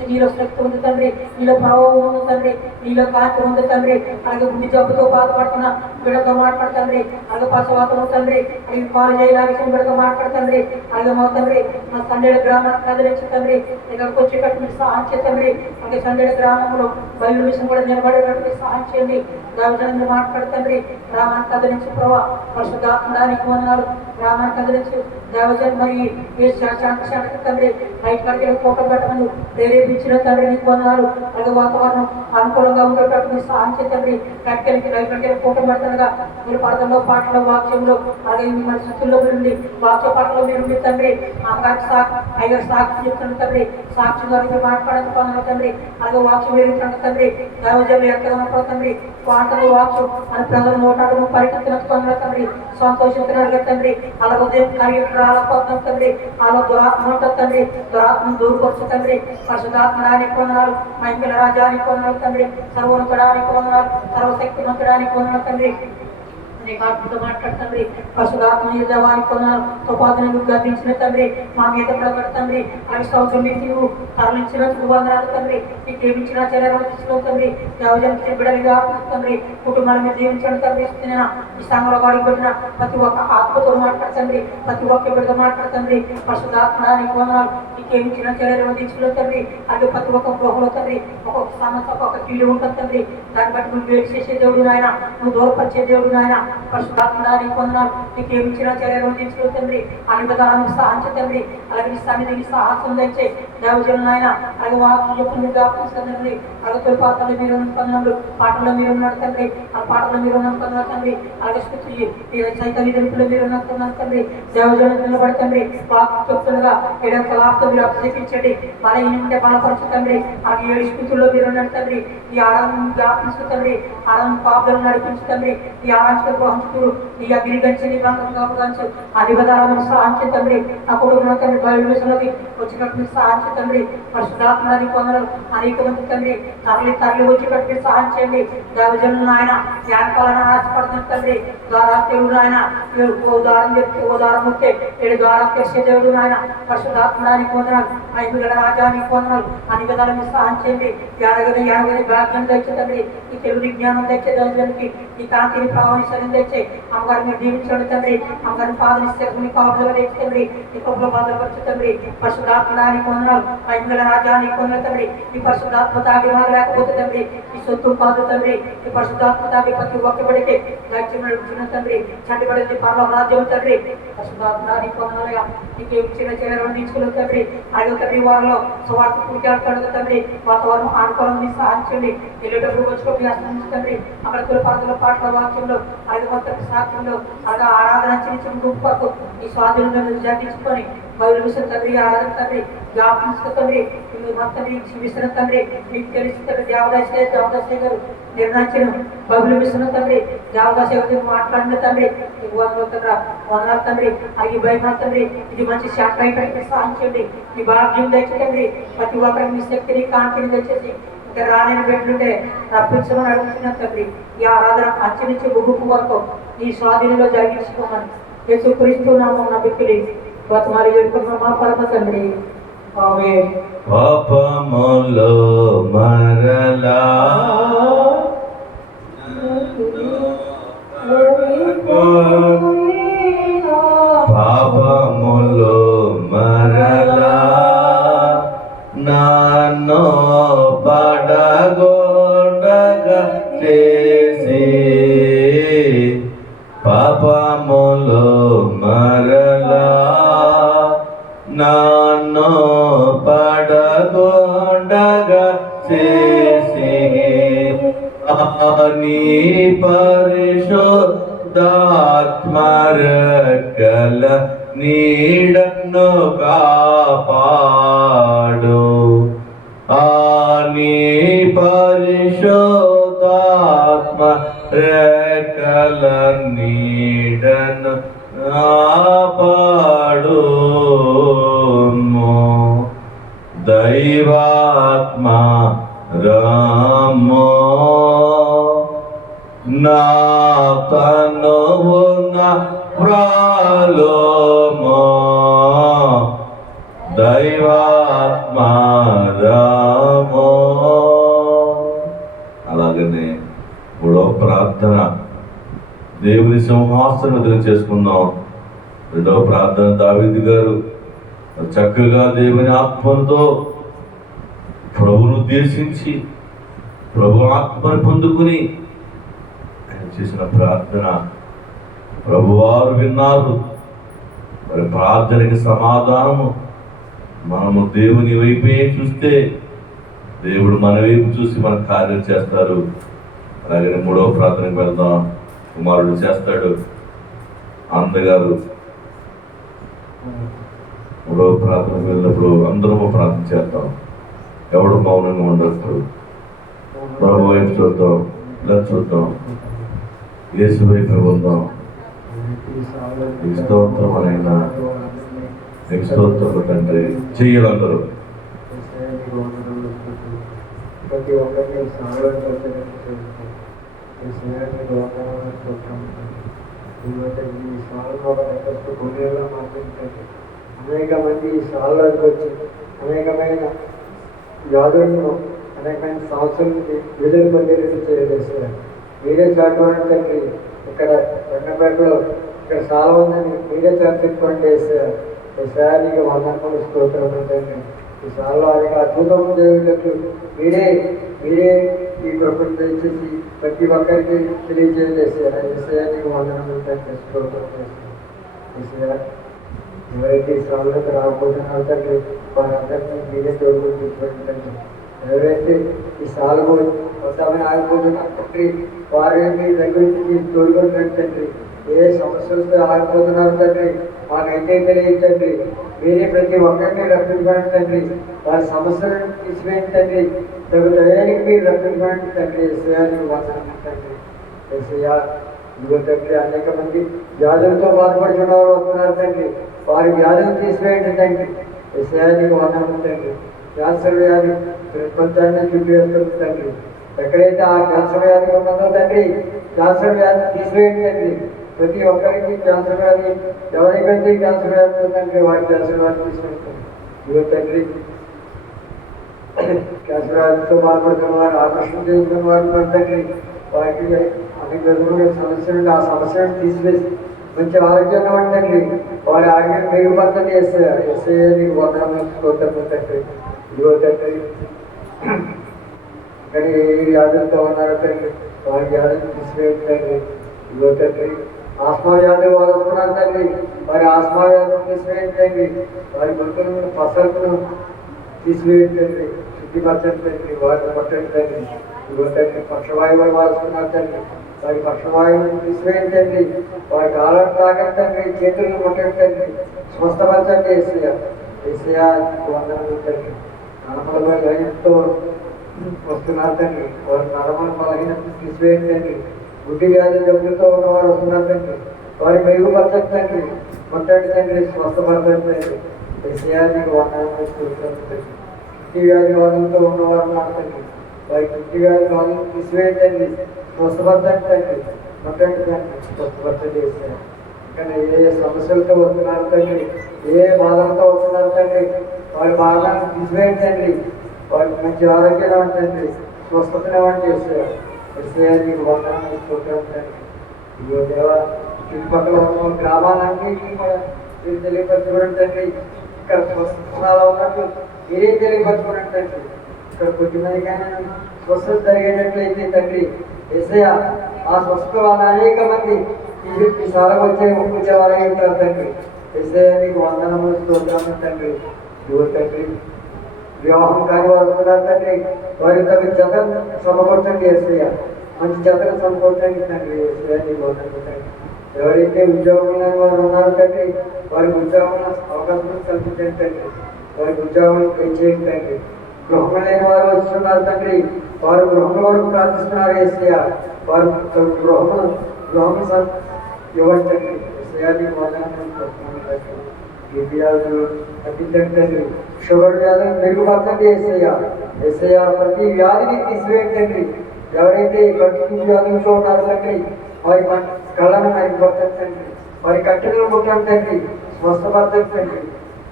నీలో శక్తి ఉంది తండ్రి, నీలో ప్రభావం ఉంది తండ్రి, నీలో కాంతి ఉంది తండ్రి. అలాగే గుండె జబ్బుతో బాధపడుతున్న బిడ్డతో మాట్లాడుతండ్రి. అలాగే పశువాతం తండ్రి, అలాగే పాలు చేయలాగిన బిడ్డతో మాట్లాడుతండ్రి. అలాగే మా తండ్రి మా సండేడ గ్రామాన్ని కదిలించి తండ్రి, ఇక్కడికి వచ్చేటట్టు సహాయం చేయండి. అలాగే సండేడ గ్రామంలో బయలు విషయం కూడా నిలబడేటట్టు సహాయం చేయండి. దేవజనంగా మాట్లాడుతండ్రి. గ్రామాన్ని కదిలించి ప్రభావ పరిశుద్ధాత్మడానికి వందనాలు. గ్రామాన్ని కదిలించి దేవజన్ మరి శాంతి తండ్రి. నైట్ కడికి ఫోటో పెట్టమని ప్రేరేపించిన తండ్రి నీకు వందనాలు. అలాగే వాతావరణం అనుకూలంగా ఉండేటట్టు సహాయం చేయండి. కడికి నైట్ కడికి ఫోటో పెడతానుగా మీరు పడతంలో పాటలో వాక్యంలో అలాగే మన స్థితుల్లో మీరుండి వాక్య పాటలో మీరుండి తండ్రి. ఐదు సాక్షి చెప్తాను తండ్రి. సాక్షి గారికి మాట్లాడక పొందాలి తండ్రి. అలాగే వాక్యం వేరుతాను తండ్రి. దేవజన్లు ఎంతగా తండ్రి. పాటలు వాక్యం మన ప్రజల నోటాలను పరిగెత్తినట్టు పొందాలి తండ్రి. సంతోషిస్తున్నారు తండ్రి. అలా ఉదయం కార్యక్రమం రాలపోతాం తండ్రి. అలా దురాత్మ ఉంటుంది తండ్రి. దురాత్మను దూరపరచు తండ్రి. పరిశుధాత్మడానికి వందనాలు. మహిళ రాజానికి వందనాలు తండ్రి. సర్వోన్నతుడానికి వందనాలు. సర్వశక్తిమంతుడానికి వందనాలు తండ్రి. ఆత్మతో మాట్లాడుతండ్రి. పరిశుధాత్మ దేవానికి వందనాలు. పాదను గర్వించిన తండ్రి, మా మీద పడబడి తండ్రి. అలాగే సౌకర్యం నీవు తరలించిన వందనాలు తండ్రి. నీకు ఏమిచ్చిన చర్యలు తీసుకోతండి. దేవజన బిడ్డలుగా తండ్రి. కుటుంబాల మీద జీవించడం తండ్రి. ఈ సంఘంలో వాడికి పెట్టిన ప్రతి ఒక్క ఆత్మతో మాట్లాడుతండి. ప్రతి ఒక్క బిడ్డతో మాట్లాడుతండి. పరిశుధాత్మడానికి వందనాలు. నీకు ఏమిచ్చిన చర్యలు తీసుకో తండ్రి. అలాగే ప్రతి ఒక్క గృహంలో తండ్రి ఒక్కొక్క సమస్య ఒక్కొక్క కీడు ఉంటుంది తండ్రి. దాన్ని బట్టి నువ్వు వేడి చేసే దేవుడు నాయన, నువ్వు దూరపరిచే దేవుడు నాయన. పరిశుధాత్మడానికి వందనాలు. నీకు ఏమిచ్చిన చర్యలు తీసుకో తండ్రి. అన్ని విధాలను సహాయం తండ్రి. అలాగే నీ సన్నిధిని సాహసం తెచ్చే దేవజనులు నాయన. అలాగే వాక్యం చెప్పిన తండ్రి. అలాగే తొలి పాత్రలో మీరు పొందనాలు. పాటల్లో మీరు ఉన్నారు తండ్రి. ఆ పాటలో మీరు పొందన్నారు తండ్రి. అలాగే స్థుతి చైతన్య తెలుపులో మీరు ఉన్నట్టున్నారు తండ్రి. దేవజనులు నిలబడి తండ్రి. వాక్యం చెప్తుండగా ఏడో కళాతో మీరు అభిషేకించండి. మన ఇంటే బలపరచు తండ్రి. అలాగే 7 స్థితుల్లో మీరు ఉన్నారు తండ్రి. ఈ ఆరాధన జ్ఞాపించు తండ్రి. ఆరాధన పాపలను నడిపించు తండ్రి. ఈ ఆరాధన గ్రహించుతూ నీ అగ్ని గంచి నీ బంధం గంచు అన్ని విధాలను సాంచి తండ్రి నా కొడుకున్న తండ్రి బయలు విషయంలోకి వచ్చినట్టు సాంచి తండ్రి పరిశుద్ధాత్మని పొందడం అనేక మంది తండ్రి తరలి వచ్చేటట్టు సహాయం చేయండి. దైవజనులు ఆయన జ్ఞానపాలన ఆశపడుతున్న తండ్రి ద్వారా దేవుడు ఆయన ఉదారం ఉంటే ఏడు ద్వారా తెచ్చే దేవుడు ఆయన పరిశుద్ధాత్మడానికి పొందనాలు ఐదుగల రాజానికి పొందనాలు అన్ని విధాలను సహాయం చేయండి. యాడగని భాగ్యం తెచ్చే తండ్రి ఈ తెలుగు జ్ఞానం తెచ్చే దైవజనునికి ఈ కాంతిని ప్రవహించడం తెచ్చే అమ్మగారిని దీవించండి తండ్రి. అమ్మగారిని పాదనిస్తే కాపుదల తెచ్చి తండ్రి ఈ కప్పుల బాధపరచు తండ్రి పరిశుద్ధాత్మడానికి పొందనాలు ఐదుగల రాజానికి పొందలు తండ్రి. ఈ పరిశుద్ధాత్మ తాగి లేకపోతే తండ్రి ఈ సొత్తు కాదు తండ్రి. ఈ పరిశుద్ధాత్మ తాగి ప్రతి ఒక్కబడికి దైత్యం నడుపుతున్న తండ్రి చండిపడింది పర్వ రాజ్యం తండ్రి పరిశుద్ధాత్మడానికి పొందనాలుగా నీకు చిన్న చిన్న తీసుకున్న తండ్రి ఐదో తండ్రి వారిలో సువార్త పూర్తి తండ్రి వాతావరణం ఆనుకోవాలని సాధించండి. వెళ్ళేటప్పుడు వచ్చుకోండి తండ్రి అక్కడ తులపాదుల పాటల వాక్యంలో ఐదు మొత్తం సాక్ష్యంలో అలాగా ఆరాధన చిన్న గుంపు ఈ స్వాధీనంలో జరిగించుకొని బయలు విషయం తండ్రి ఆరాధన తండ్రి జ్ఞాపకం తండ్రి మొత్తం జీవిస్తున్న తండ్రి మీకు తెలిసి తండ్రి దేవదాసే గారు నిర్ణయించిన బైబిల్ విషయం తండ్రి దేవదాసే గారు మాట్లాడిన తండ్రి వందనాలు తండ్రి అది భయం తండ్రి ఇది మంచి శాఖ సాధించండి. మీ భాగ్యం తెచ్చండి ప్రతి ఒక్కరికి మీ శక్తిని కాంతిని తెచ్చేసి ఇంకా రాని పెట్టుంటే రప్పించమని అడుగుతున్న తండ్రి ఈ ఆరాధన అచ్చనించి గురుపు వరకు ఈ స్వాధీనంలో జరిగించుకోమని యేసుక్రీస్తు నామం నమ్మికిలి బతుమారి వేడుకున్న మా పరమ తండ్రి ఆమేన్. పాపములో మరలా పాపములో మరలా నన్ను పడగొండగా చేసి పాపములో మరలా నన్ను పడగొండగా చేసి నీ పరిశుద్ధాత్మరకల నీడను కాపాడు నీ పరిశుద్ధాత్మ రెక్కల నీడను కాపాడు దైవాత్మ రామో నా తనువున ప్రాలోమో దైవాత్మ రామో. అలాగనే మూడవ ప్రార్థన దేవుని సింహాసనం ఎదురు చేసుకుందాం. రెండవ ప్రార్థన దావీదు గారు చక్కగా దేవుని ఆత్మతో ప్రభువును ఉద్దేశించి ప్రభు ఆత్మను పొందుకుని ఆయన చేసిన ప్రార్థన ప్రభువారు విన్నారు. మరి ప్రార్థనకి సమాధానము మనము దేవుని వైపే చూస్తే దేవుడు మన వైపు చూసి మన కార్యం చేస్తారు. అలాగే మూడవ ప్రార్థనకు వెళ్దాం. కుమారుడు చేస్తాడు. అందగారు మూడవ ప్రార్థనకు వెళ్ళినప్పుడు అందరము ప్రార్థన చేద్దాం. ఎవడు మౌనంగా ఉండొచ్చు. ప్రభు వైపు చూద్దాం, ఇలా చూద్దాం, యేసు వైపు ఉందాం. ఈ స్తోత్రం అనైనా నీకు స్తోత్రం తండ్రి. చెయ్యాలందరూ ప్రతి ఒక్కరిని ఈ సాగులో మాట్లాడుతుంది. అనేక మంది ఈ సాగులోకి వచ్చి అనేకమైన వ్యాధులను అనేకమైన సమస్యలకి విడుదల పొందేటట్టు చేయలేసారు. మీరే చాటుకోండి తండ్రి. ఇక్కడ రంగపేటలో ఇక్కడ చాలా ఉందని మీరే చాటుకోండి వేసారు. ఈసారి నీకు వందనములు స్తోత్రం తండ్రి. ఈ సార్లో అనేక అద్భుతం జరిగేటట్లు మీరే ఈ ప్రకృతి దయచేసి ప్రతి ఒక్కరికి తెలియజేసేసారు. ఈసారి నీకు వందనములు తండ్రి, స్తోత్రం చేస్తాను. ఈసారి ఎవరైతే ఈ సార్లకు రాకపోతున్నారు తండ్రి వారందరినీ మీరే తోడుకొని తీసుకుంటండి. ఎవరైతే ఈ సాలకు వస్తామని ఆగిపోతున్నారు తండ్రి వారిని దగ్గర నుంచి తోడుకొని తండ్రి. ఏ సమస్యలతో ఆగిపోతున్నారు తండ్రి మాకైతే తెలియదండి. మీరే ప్రతి ఒక్కరిని రక్షించండి తండ్రి. వారి సమస్యలను తీసివేయండి తండ్రి. తగు దయానికి మీరు రక్షించండి తండ్రి. ఏసయానికి వందనాలు తండ్రి. ఏసయ్యా ఇదిగో తండ్రి అనేక మంది వ్యాధులతో బాధపడుతున్న వారు వస్తున్నారు తండ్రి, వారి వ్యాధులు తీసివేయండి తండ్రి. విషయానికి వందనము తండ్రి. క్యాన్సర్ వ్యాధి ప్రపంచాన్ని చుట్టూ వేస్తుంది తండ్రి. ఎక్కడైతే ఆ క్యాన్సర్ వ్యాధి ఉన్నదో తండ్రి, క్యాన్సర్ వ్యాధి తీసివేయండి తండ్రి. ప్రతి ఒక్కరికి క్యాన్సర్ వ్యాధి, ఎవరికైతే క్యాన్సర్ వ్యాధి ఉందంటే వారి క్యాన్సర్ వ్యాధి తీసుకుంటుంది. ఇదిగో తండ్రి క్యాన్సర్ వ్యాధితో బాధపడుతున్న వారు, ఆపరేషన్ చేసుకున్న వారు తండ్రి, వారికి అనేక విధమైన సమస్య ఉంటే ఆ సమస్యను తీసివేసి మంచి ఆరోగ్యంగా ఉండండి. వారి ఆరోగ్యం మెరుగుపరచండి. ఎస్ఐ నీకు వందనములు స్తోత్రములు తండ్రి. ఇదిగో తండ్రి కానీ ఏ వ్యాధులతో ఉన్నారో తండ్రి, వారి వ్యాధులు తీసివేయండి తండ్రి. ఇదిగో తండ్రి ఆస్మా వ్యాధులు వారు వస్తున్నారు తండ్రి, వారి ఆస్మా వ్యాధులు తీసివేయండి తండ్రి. వారి గొంతులను పసరును తీసివేయండి తండ్రి, శుద్ధిపరచండి తండ్రి, వారిని పట్టండి తండ్రి. ఇదిగో తండ్రి పక్షవాయువులు వారు వస్తున్నారు తండ్రి, వారి పక్షవాయువుని తీసివేయండి తండ్రి. వారి కాళ్ళను తాకండి తండ్రి, చేతులను ముట్టండి తండ్రి, స్వస్థపరచండి. ఏసయ్యా వందనములు తండ్రి. నడమల బలహీనతతో వస్తున్నారు తండ్రి, వారి నడమల బలహీనత తీసివేయండి తండ్రి. గుడ్డి వ్యాధి జబ్బులతో ఉన్నవారు వస్తున్నారు తండ్రి, వారి మెరుగుపరచండి తండ్రి, ముట్టండి తండ్రి, స్వస్థపరచండి తండ్రి. ఏసయ్యా నీకు వందనములు స్తోత్రములు తండ్రి. గుడ్డి వ్యాధి బాధలతో ఉన్నవారు ఉన్నారు తండ్రి, వారి గుడ్డి వ్యాధి బాధలు తీసివేయండి తండ్రి, స్వస్థపరచండి తండ్రి, ముట్టండి తండ్రి, స్వస్థపరచండి. ఏసయ్యా కానీ ఏ సమస్యలతో వస్తున్నారు తండ్రి, ఏ బాధలతో వస్తున్నారు తండ్రి, వారి బాధలను తీసివేయండి తండ్రి, వారికి మంచి ఆరోగ్యంగా ఉంటుంది, స్వస్థతగా చేస్తారు. నీకు వందనాలు స్తోత్రం తండ్రి. ఇదిగో దేవా చుట్టుపక్కల ఉన్న గ్రామాలన్నింటినీ కూడా మీరు తెలియపరచుకోవడం తండ్రి. ఇక్కడ స్వస్థాలు ఉన్నట్లు మీరే తెలియపరచుకోవడం తండ్రి. ఇక్కడ కొద్దిమందికైనా స్వస్థత జరిగేటట్లయితే తండ్రి, ఏసయ్య ఆ స్వస్థ వాళ్ళు అనేక మంది ఈ సారం వచ్చే వారై ఉంటారు తండ్రి. ఏసయ్య నీకు వందనములు స్తోత్రములు తండ్రి. ఇదిగో తండ్రి వివాహం కాని వారు ఉన్నారు తండ్రి, వారి తమ జతను సమకూర్చండి. ఏసయ్య మంచి జతను సమకూర్చండి తండ్రి. ఏసయ్య నీకు వందనములు తండ్రి. ఎవరైతే ఉద్యోగం లేని వారు ఉన్నారు తండ్రి, వారికి ఉద్యోగం అవకాశం కల్పించండి తండ్రి, వారికి ఉద్యోగం చేయండి తండ్రి. గృహం లేని వారు వస్తున్నారు తండ్రి, వారు గృహం వరకు ప్రార్థిస్తున్నారు. ఏసయ్య వారు గృహం ఇవ్వండి తండ్రి. ఏసయ్య నీకు వందనములు తండ్రి. ఈ వ్యాధులు తగ్గించండి తండ్రి, షుగర్ వ్యాధులు మెరుగుపరచండి. ఏసయ్య ప్రతి వ్యాధిని తీసివేయండి తండ్రి. ఎవరైతే కంటి వ్యాధులతో ఉన్నారో తండ్రి, వారి కళ్ళను మెరుగుపరచండి తండ్రి, వారి కంటిలో ముట్టండి తండ్రి, స్వస్థపరచండి తండ్రి.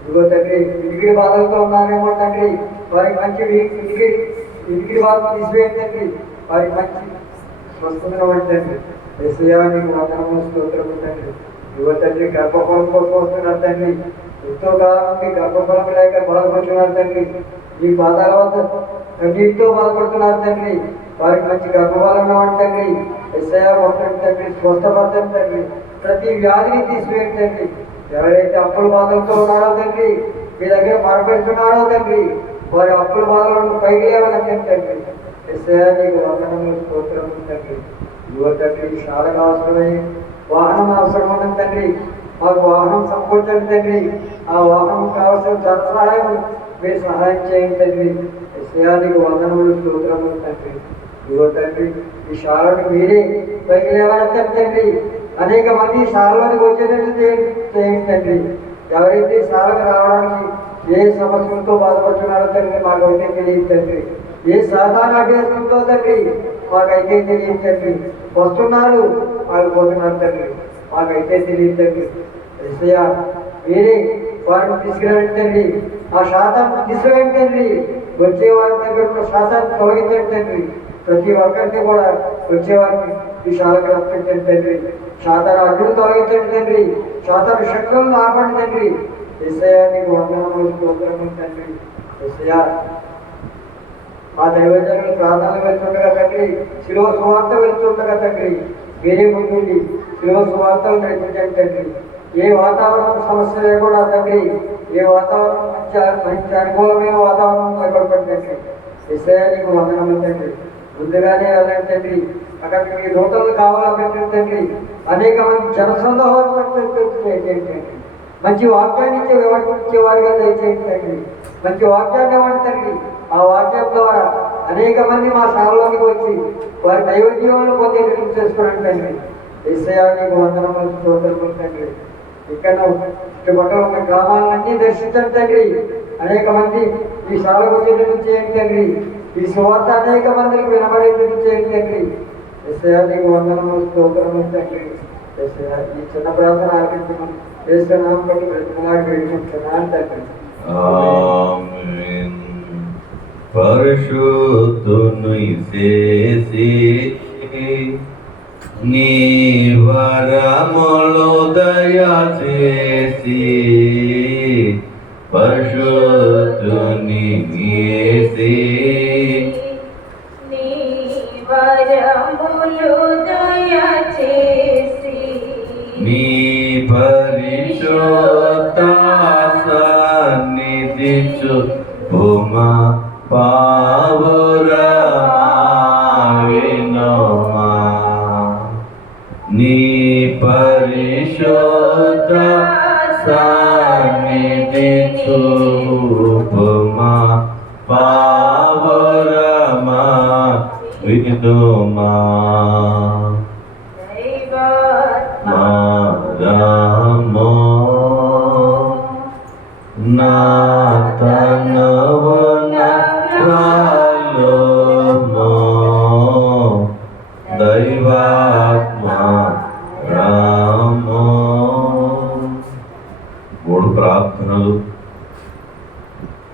ఇదిగో తండ్రి విడిగిడి బాధలతో ఉన్నారేమో తండ్రి, వారికి మంచి విడిగిడి బాధలు తీసివేయండి తండ్రి, వారికి మంచి స్వస్థతను తండ్రి. ఏసయ్య నీకు వందనములు స్తోత్రములు తండ్రి. ఇదిగో తండ్రి గర్భఫలం కోసం వస్తున్నారు తండ్రి, ఎంతో కాలం నుండి గర్భఫలం లేక బాధపడుతున్నారు తండ్రి. ఈ బాధల వద్ద కన్నీటితో బాధపడుతున్నారు తండ్రి, వారికి మంచి గర్భఫలం కావాలి తండ్రి. ఏసయ్య మొత్తం తండ్రి, స్వస్థపరచండి తండ్రి, ప్రతి వ్యాధిని తీసివేయండి తండ్రి. ఎవరైతే అప్పుల బాధలతో ఉన్నారో తండ్రి, మీ దగ్గర మరపెడుతున్నారో తండ్రి, వారి అప్పుల బాధలను పైకి లేవనండి తండ్రి. ఏసయ్య నీకు వందనములు స్తోత్రములు తండ్రి. ఇదిగో తండ్రి శాలకు అవసరమై వాహనం అవసరం ఉన్నది తండ్రి, మాకు వాహనం సమకూర్చండి తండ్రి. ఆ వాహనం కావాల్సిన ధన సహాయం మీరు సహాయం చేయండి తండ్రి. ఏసయ్య నీకు వందనములు స్తోత్రములు తండ్రి. ఇదిగో తండ్రి ఈ శాలను మీరే పైకి లేవనెత్తండి తండ్రి. అనేక మంది శాలలోనికి వచ్చేటట్టు చేయండి తండ్రి. ఎవరైతే శాలకు రావడానికి ఏ సమస్యలతో బాధపడుతున్నారో తండ్రి మాకైతే తెలియదు తండ్రి. ఏ సాధారణ అభ్యాసంతో తండ్రి మాకైతే తెలియదు తండ్రి. వస్తున్నారు ఆగిపోతున్నారు తండ్రి, మాకైతే తెలియదు తండ్రి. ఏసయ్య మీరే వారిని తీసుకురండి తండ్రి. ఆ శాతాన్ని తీసుకురండి తండ్రి. వచ్చే వారి దగ్గర ఉన్న శాతాన్ని తొలగించండి తండ్రి. ప్రతి ఒక్కరికి కూడా వచ్చేవారికి ఈ శాలకు రప్పించండి తండ్రి. శాతాన్ని అడ్డును తొలగించండి తండ్రి. శాతాన్ని శక్తులను ఆపండి తండ్రి. ఏసయ్య నీకు వందనములు స్తోత్రములు తండ్రి. ఏసయ్య ఆ దైవజనులు ప్రార్థనలు వెళ్తుండగా తండ్రి, శిలువ సువార్త వెళ్తుండగా తండ్రి మీరే ముందుండి శిలువ సువార్తలు నడిపించండి తండ్రి. ఏ వాతావరణం సమస్య లేకుండా తండ్రి, ఏ వాతావరణం మంచి అనుకూలమైన వాతావరణం ఏర్పడపండి తండ్రి. ఏసయ్య నీకు వందనములు తండ్రి. ముందుగానే వెళ్ళండి తండ్రి, అక్కడ మీ నూతనలు కావాలంటే తండ్రి. అనేక మంది జనసందోహం తండ్రి, మంచి వాక్యాన్ని ఇచ్చే వారిగా దయచేయండి తండ్రి. మంచి వాక్యాన్ని ఇవ్వండి తండ్రి. ఆ వాక్యం ద్వారా అనేక మంది మా శాలలోకి వచ్చి వారి దైవ జీవనంలో పొందేటట్టు చేసుకోండి తండ్రి. ఏసయ్యా నీకు వందనములు స్తోత్రములు తండ్రి. ఇక్కడ చుట్టుపక్కల ఉన్న గ్రామాలన్నీ దర్శించండి తండ్రి. అనేక మంది ఈ సాగు చేయండి తండ్రి. ఈ సువార్త అనేక మందికి వినబడేటట్టు చేయండి తండ్రి. ఏసయ్యా నీకు వందనములు స్తోత్రములు తండ్రి. ఏసయ్యా ఈ చిన్న ప్రార్థన ఆలకించమని యేసునామం బట్టి బ్రతిమలాడి వేడుకుంటున్నాను తండ్రి. ఆమేన్. పరిశుద్ధుని చేసి నీ వరములు దయచేసి పరిశుద్ధుని చేసి నీ వరములు దయచేసి నీ పరిశుద్ధ సన్నిధి చూపుమా పావురమావినోమా నీ పరిశుద్ధ సన్నిధి చూపుమా పావురమా వినోమా మారమో నా తనవున రాలోమో దైవాత్మ రామో. మూడు ప్రార్థనలు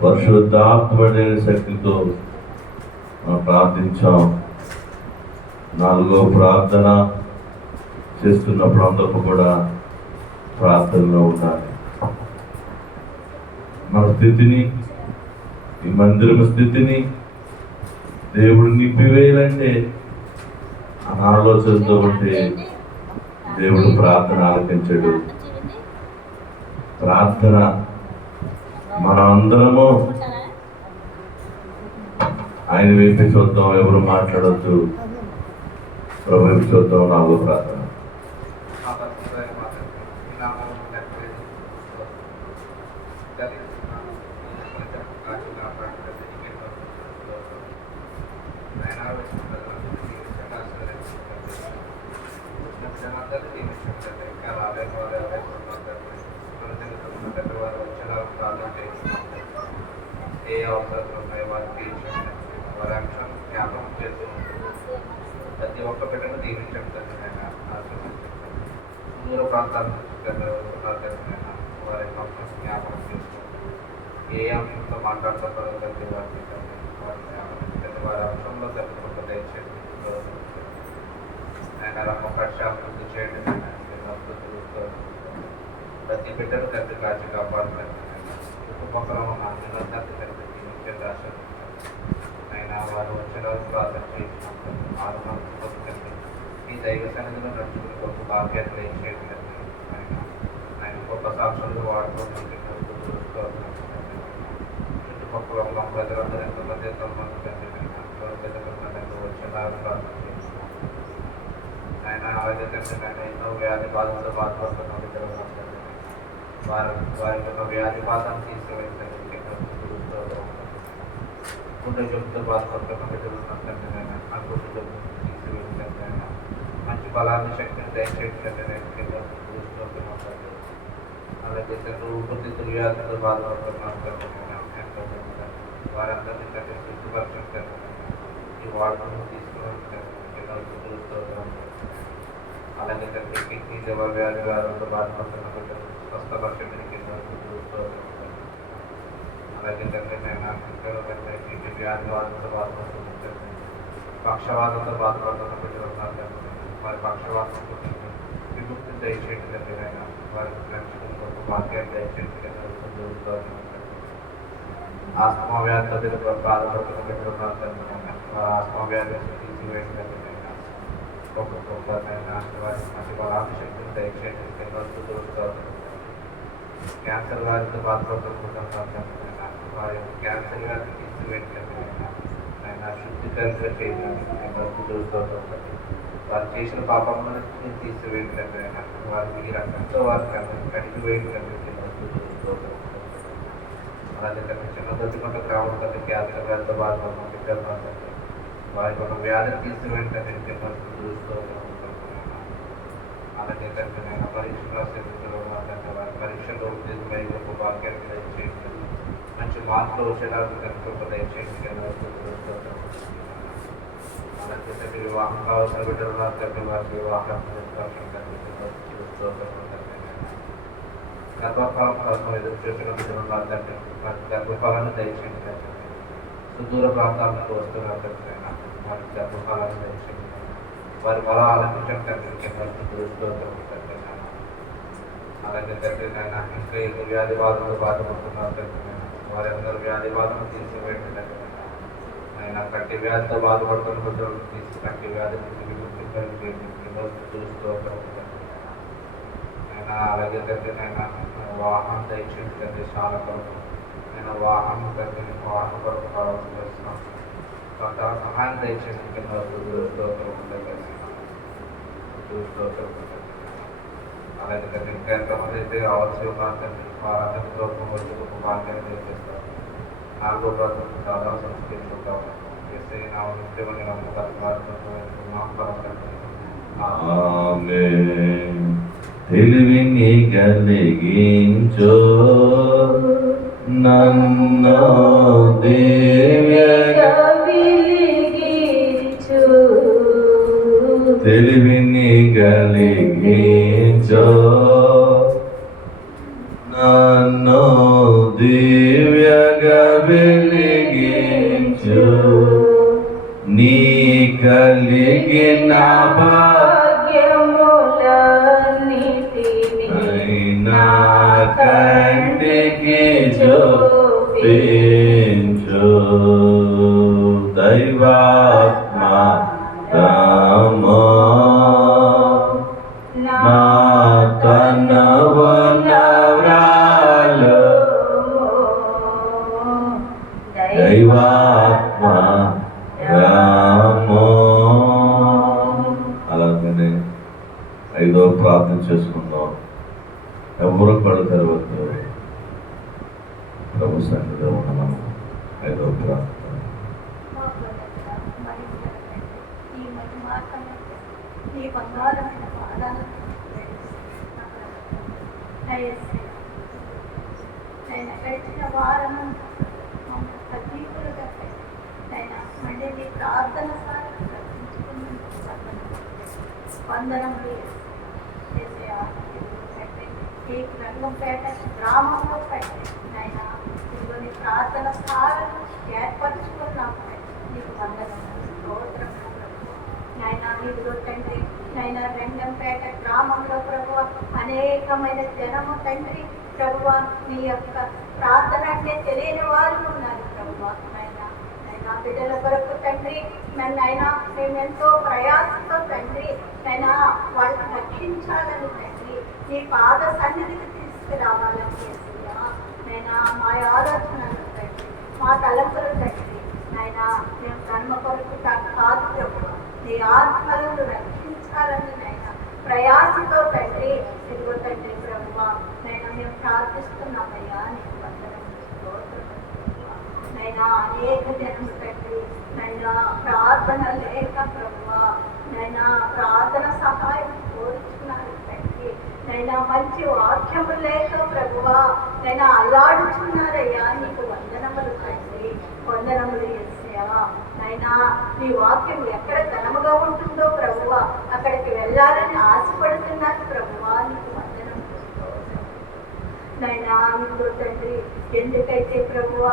పరిశుద్ధాత్మని శక్తితో మనం ప్రార్థించాం. నాలుగో ప్రార్థన చేస్తున్నప్పుడు అందరూ కూడా ప్రార్థనలో ఉండాలి. మన స్థితిని, ఈ మందిరం స్థితిని దేవుడు నింపివేయాలంటే అనాలోచనతో ఉంటే దేవుడు ప్రార్థన ఆలకించడు. ప్రార్థన మన అందరము ఆయన వైపు చూద్దాం, ఎవరు మాట్లాడొద్దు. ప్రభు వైపు చూద్దాం. నాలుగో ప్రార్థన. ఏ అవసరాలు ఉన్నాయో వారికి వారి అంశం జ్ఞాపకం చేస్తూ ప్రతి ఒక్క బిడ్డను దీవించండి తండ్రి. దూర ప్రాంతాల నుంచి వారి మొత్తం జ్ఞాపకం చేస్తూ ఏ అంశంతో మాట్లాడుతున్నారో తండ్రి వారికి వారి వారి అంశంలో తెలుసుకుంటూ దయచేయండి. ఆయన రమ్మ ప్రశాంతి చేయండి. ప్రతి బిడ్డను తండ్రి కాచి కాపాడుతుంది. చుట్టుపక్కల ఉన్న అందరినీ తండ్రి ముఖ్యంగా రాశారు. అయినా వారు వచ్చిన ప్రార్థన చేసినప్పుడు 6 మంది తండ్రి ఈ దైవ సన్నిధిలో నడుచుకుని గొప్ప భాగ్యాన్ని దయచేయండి. ఆయన గొప్ప సాక్షులు వాడుకోవడానికి చుట్టుపక్కల ఉన్న ప్రజలందరూ ఎంతమంది వచ్చేలాగా ప్రార్థన చేస్తున్నాం. ఆయన అలాగే తండ్రి ఆయన ఎన్నో వ్యాధి బాధలతో బాధపడుతున్న బిడ్డలు వారి యొక్క వ్యాధి బాధను తీసుకువెళ్తే గుండె జబ్బుతో బాధపడుతున్న బిడ్డలు ఆ గుండె జబ్బు తీసుకువెళ్తే మంచి బలాన్ని శక్తిని దయచేసి అలాగే ఊపిరితిత్తుల వ్యాధితో బాధపడుతున్నారు. వారందరినీ కంటే శుద్ధిపరచండి. ఈ వాడుకను తీసుకుని అలాగే తండ్రి కిడ్నీ లివర్ వ్యాధి వ్యాధులతో బాధపడుతున్న బిడ్డలు స్వస్థపరచండి. అలాగే తండ్రి కిడ్నీ వ్యాధి వాదంతో బాధపడుతున్న పక్షవాదంతో బాధపడుతున్న బిడ్డలు ఉన్నారు. వారి పక్షవాతం విముక్తి దయచేయండి తండ్రి. ఆయన వారికి రక్షణ వాక్యాన్ని దయచేయండి. ఆస్తమా వ్యాధితో బాధపడుతున్న బిడ్డలు ఉన్నారు. ఆస్తమా వ్యాధి తీసివేయండి. వారి మంచి బలాన్ని శక్తిని దయచేయండి. క్యాన్సర్ వ్యాధితో బాధపడుతున్న వారి క్యాన్సర్ వ్యాధి తీసివేయండి. ఆయన శుద్ధీకరణ చేయండి. వారు చేసిన పాపములను తీసివేయండి. వారికి ఈ రకంతో వారికి కడిగి వేయండి. అలాగే చిన్న దొడ్డికొండ గ్రామం కంటే క్యాన్సర్ వ్యాధితో బాధపడుతున్న బిడ్డలు వారికి ఒక వ్యాధిని తీసివేయండి. అలాగే తండ్రి నాయన పరీక్షలు రాసే బిడ్డలు తండ్రి వారి పరీక్షల్లో ఉత్తీర్ణమై గొప్ప భాగ్యాన్ని దయచేయండి. మంచి మార్కులు వచ్చేలాగా కనుక దయచేయండి కదా. అలాగే తండ్రి వివాహం కావాల్సిన బిడ్డలు తండ్రి వారికి వివాహం గర్భఫలం కోసం ఎదురు చూసిన బిడ్డలు తండ్రి వారికి గర్భఫలాన్ని దయచేయండి కదా. సుదూర ప్రాంతాల నుంచి వస్తున్నారు తండ్రి వారికి గర్భఫలాన్ని దయచేయండి. వారి బల ఆలోచించడం తండ్రి అలాగే తండ్రి నాయన ఇంకా ఎన్ని వ్యాధి బాధలు బాధపడుతున్నారు తండ్రి వారి అందరూ వ్యాధి బాధను తీసివేయండి తండ్రి ఆయన కంటి వ్యాధితో బాధపడుతున్న బిడ్డలను తీసి కంటి వ్యాధి నుంచి విముక్తి చూస్తూ ఆయన అలాగే తండ్రి నాయన వాహనం దయచేయండి తండ్రి చాలా కొరకు నేను వాహనం తండ్రి వాహన కొరకు కావాల్సి వస్తున్నాను కొంత సహాయం దయచేయండి కింద అలాగే తండ్రి ఇంకా ఎంతమంది అయితే కావాల్సి ఉన్నారు తండ్రి వారందరితో వచ్చి గొప్ప భాగ్యాన్ని తెలియజేస్తారు. 4వ ప్రాంతం చాలా సంస్కరించుకుంటాము ఎస్ఐ నా ముఖ్యమైన ఆమేన్. తెలివిని కలిగించో నన్ను దివ్యగా తెలివిని కలిగించో నన్ను దివ్యగా వెలిగించు నీ కలిగిన నా కంటికి చూపించు దైవాత్మ రామో నా తనవు నవ్రాలు దైవాత్మ రామో. అలాగనే 5వ ప్రార్థన చేసుకుందాం. ఎవరు కళ్ళు తెరవద్దు. ప్రభు సన్నిధిలో ఉన్నాము. 5వ ప్రార్థన. ఈ బంగారమైన పాదాలను నేను గడిచిన వారం సజీవులుగా నేను మళ్ళీ నీ ప్రార్థన వందనములు ఈ రంగంపేట గ్రామంలో పెట్టి నైనా ఇదిగోని ప్రార్థన స్థాలను ఏర్పరచుకున్నాము. నీకు వందనములు స్తోత్రం నైనా. ఇదిగో తండ్రి నైనా రంగంపేట గ్రామంలో ప్రభువ అనేకమైన జనము తండ్రి ప్రభువ నీ యొక్క ప్రార్థన అంటే తెలియని వారు ఉన్నారు ప్రభువ. నైనా నైనా బిడ్డల కొరకు తండ్రి నైనా మేమెంతో ప్రయాసంతో తండ్రి నైనా వాళ్ళని రక్షించాలని తండ్రి నీ పాద సన్నిధికి తీసుకురావాలని నైనా మా ఆలోచనలు తండ్రి మా తలంపులు తండ్రి నైనా మేము కర్మ కొరకు కాదు ప్రభువ నీ ఆత్మలను రక్షించాలని నైనా ప్రయాసతో తండ్రి ఇదిగో తండ్రి ప్రభువ నైనా మేము ప్రార్థిస్తున్నామయ్యా నీకు వందనములు నైనా. అనేక జనము తండ్రి నైనా ప్రార్థన లేక ప్రభువ నైనా ప్రార్థన సహాయం కోరుచున్నారు తండ్రి నైనా. మంచి వాక్యము లేక ప్రభువ నైనా అల్లాడుచున్నారయ్యా నీకు వందనములు తండ్రి వందనములు యేసయ్యా. నైనా నీ వాక్యం ఎక్కడ ఘనముగా ఉంటుందో ప్రభువ అక్కడికి వెళ్ళాలని ఆశపడుతున్నారు ప్రభువ నీకు వందనములు నైనా. నీకు తండ్రి ఎందుకైతే ప్రభువ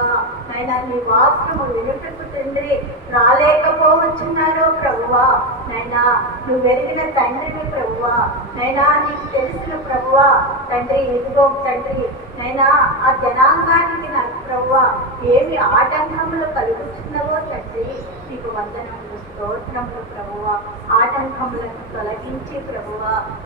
నైనా నీ వాక్యము వినుటకు తండ్రి రాలేకపోవచ్చున్నారో ప్రభువ నైనా నువ్వు ఎరిగిన తండ్రిని ప్రభువ నైనా నీకు తెలిసిన ప్రభువ తండ్రి ఇదిగో తండ్రి నైనా ఆ జనాంగానికి నాకు ప్రభువ ఏమి ఆటంకములు కలుగుతున్నవో తండ్రి నీకు వందనములు స్తోత్రములు ప్రభువ. ఆటంకములను తొలగించి ప్రభువ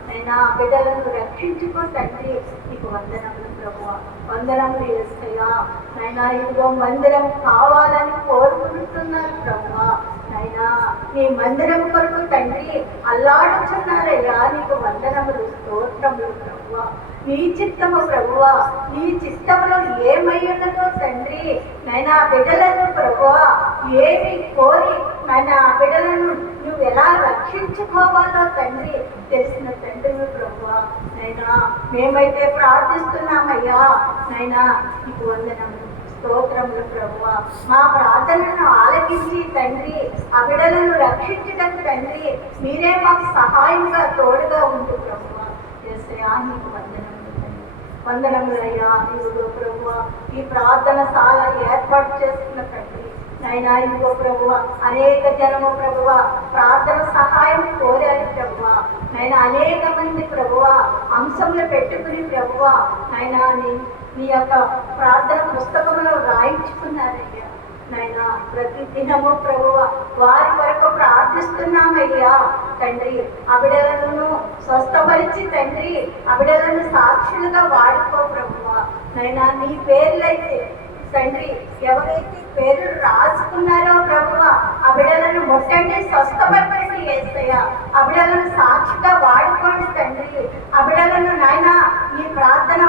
నైనా బిడ్డలను రక్షించుకో తండ్రి నీకు వందనములు ప్రభువ. వందనములు యేసయ్యా నైనా. ఇదిగో మందిరం కావాలని కోరుకుంటున్నారు ప్రభువ నైనా. నీ మందిరం కొరకు తండ్రి అల్లాడుచున్నారయ్యా నీకు వందనములు స్తోత్రములు ప్రభువ. నీ చిత్తము ప్రభువ నీ చిత్తములో ఏమై ఉన్నదో తండ్రి నైనా బిడ్డలను ప్రభువ ఏమి కోరి నాయన ఆ బిడ్డలను నువ్వు ఎలా రక్షించుకోవాలో తండ్రి తెలిసిన తండ్రి ప్రభువా. నైనా మేమైతే ప్రార్థిస్తున్నామయ్యా, నైనా నీకు వందనములు స్తోత్రములు ప్రభువా. మా ప్రార్థనను ఆలకించి తండ్రి ఆ బిడ్డలను రక్షించడం తండ్రి మీరే మాకు సహాయంగా తోడుగా ఉంటూ ప్రభువా. యేసయ్యా నీకు వందనములు తండ్రి, వందనములయ్యా. ఇదిగో ప్రభువా ఈ ప్రార్థనశాల ఏర్పాటు చేసుకున్న తండ్రి నైనా ఇదిగో ప్రభువా అనేక జనము ప్రభువా ప్రార్థన సహాయం కోరారు ప్రభువా. నైనా అనేక మంది ప్రభువా అంశంలో పెట్టుకుని ప్రభువా నైనా నీ యొక్క ప్రార్థన పుస్తకంలో రాయించుకున్నారయ్యా. నైనా ప్రతి దినము ప్రభువ వారి వరకు ప్రార్థిస్తున్నామయ్యా తండ్రి. అవిడలను స్వస్థపరిచి తండ్రి అవిడలను సాక్షులుగా వాడుకో ప్రభువ. నైనా నీ పేర్లైతే తండ్రి ఎవరైతే పేర్లు రాసుకున్నారో ప్రభువ ఆ బిడ్డలను ముట్టండి, స్వస్థపరచండి యేసయ్యా. ఆ బిడ్డలను సాక్షిగా వాడుకోండి తండ్రి. ఆ బిడ్డలను నాయన ఈ ప్రార్థన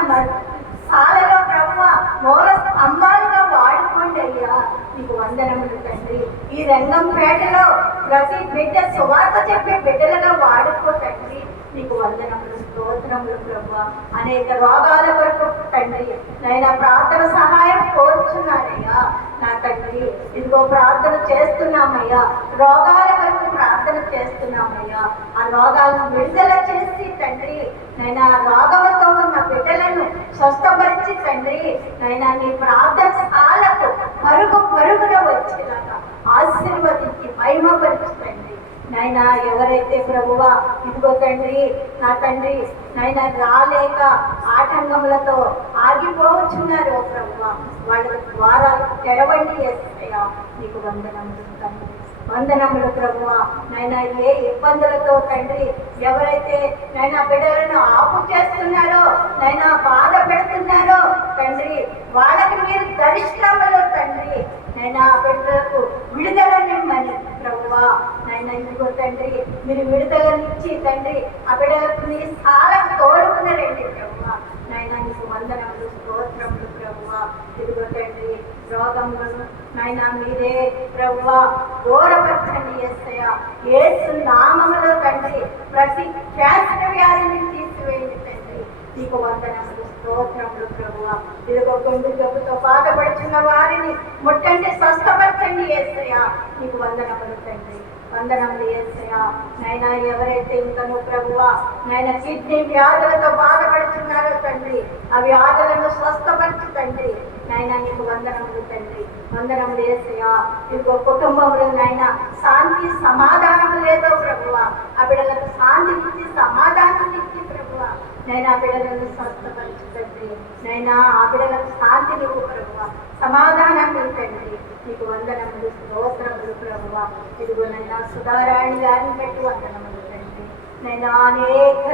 సాలలో ప్రభువ మూల స్తంభాలుగా వాడుకోండి అయ్యా. నీకు వందనములు తండ్రి. ఈ రంగంపేటలో ప్రతి బిడ్డ సువార్త చెప్పే బిడ్డలుగా వాడుకో తండ్రి. నీకు వందనములు స్తోత్రములు ప్రభువ. అనేక రోగాల వరకు తండ్రి నైనా ప్రార్థన సహాయం కోరుచున్నానయ్యా నా తండ్రి. ఇదిగో ప్రార్థన చేస్తున్నామయ్యా, రోగాల వరకు ప్రార్థన చేస్తున్నామయ్యా. ఆ రోగాలను విడుదల చేసి తండ్రి నైనా రోగంతో ఉన్న బిడ్డలను స్వస్థపరిచి తండ్రి నైనా నీ ప్రార్థన స్థాలకు పరుగున వచ్చేలాగా ఆశీర్వదించి మహిమపరిచి తండ్రి నైనా ఎవరైతే ప్రభువా ఇదిగో తండ్రి నా తండ్రి నైనా రాలేక ఆటంకములతో ఆగిపోవచ్చున్నారు ప్రభువా వాళ్ళ ద్వారా తెరవండి యేసయ్యా. నీకు వందనములు తండ్రి, వందనములు ప్రభువా. నైనా ఏ ఇబ్బందులతో తండ్రి ఎవరైతే నైనా బిడ్డలను ఆపు చేస్తున్నారో నైనా బాధ పెడుతున్నారో తండ్రి వాళ్ళకి మీరు దర్శనములో తండ్రి నైనా బిడ్డలకు విడుదలనిమ్మని ప్రభువా. నైనా ఇదిగో తండ్రి మీరు విడుదలనిచ్చి తండ్రి ఆ బిడ్డలకు నీ స్థానం తోడుకున్నారండి ప్రభువా. నైనా నీకు వందనములు స్తోత్రములు ప్రభువా. ఇదిగో తండ్రి రోగములను నైనా మీరే ప్రభువా దూరపరచండి యేసయ్యా. యేసు నామములో తండ్రి ప్రతి క్యాన్సర్ వ్యాధిని తీసివేయండి తండ్రి. నీకు వందనములు స్తోత్రములు ప్రభువా. ఇదిగో గుండె జబ్బుతో బాధపడుచున్న వారిని ముట్టండి, స్వస్థపరచండి యేసయ్యా. నీకు వందనములు తండ్రి, వందనములు యేసయ్యా. నైనా ఎవరైతే ఇంకను ప్రభువా నైనా కిడ్నీ వ్యాధులతో బాధపడుతున్నారో తండ్రి ఆ వ్యాధులను స్వస్థపరచు తండ్రి నైనా నీకు వందనములు తండ్రి, వందనములు యేసయ్యా. ఇదిగో కుటుంబంలో నైనా శాంతి సమాధానం లేదో ప్రభువా ఆ బిడ్డలకు శాంతి ఇచ్చి సమాధానం ఇచ్చి ప్రభువా నైనా బిడ్డలను స్వస్థపరచు తండ్రి నైనా ఆ బిడ్డలకు శాంతి నీవు ప్రభువా, సమాధానాన్ని తండ్రి. నీకు వందనములు స్తోత్రములు ప్రభువా. ఇదిగో నైనా సుధారాణి గారిని పెట్టి వందనములు తండ్రి నైనా అనేక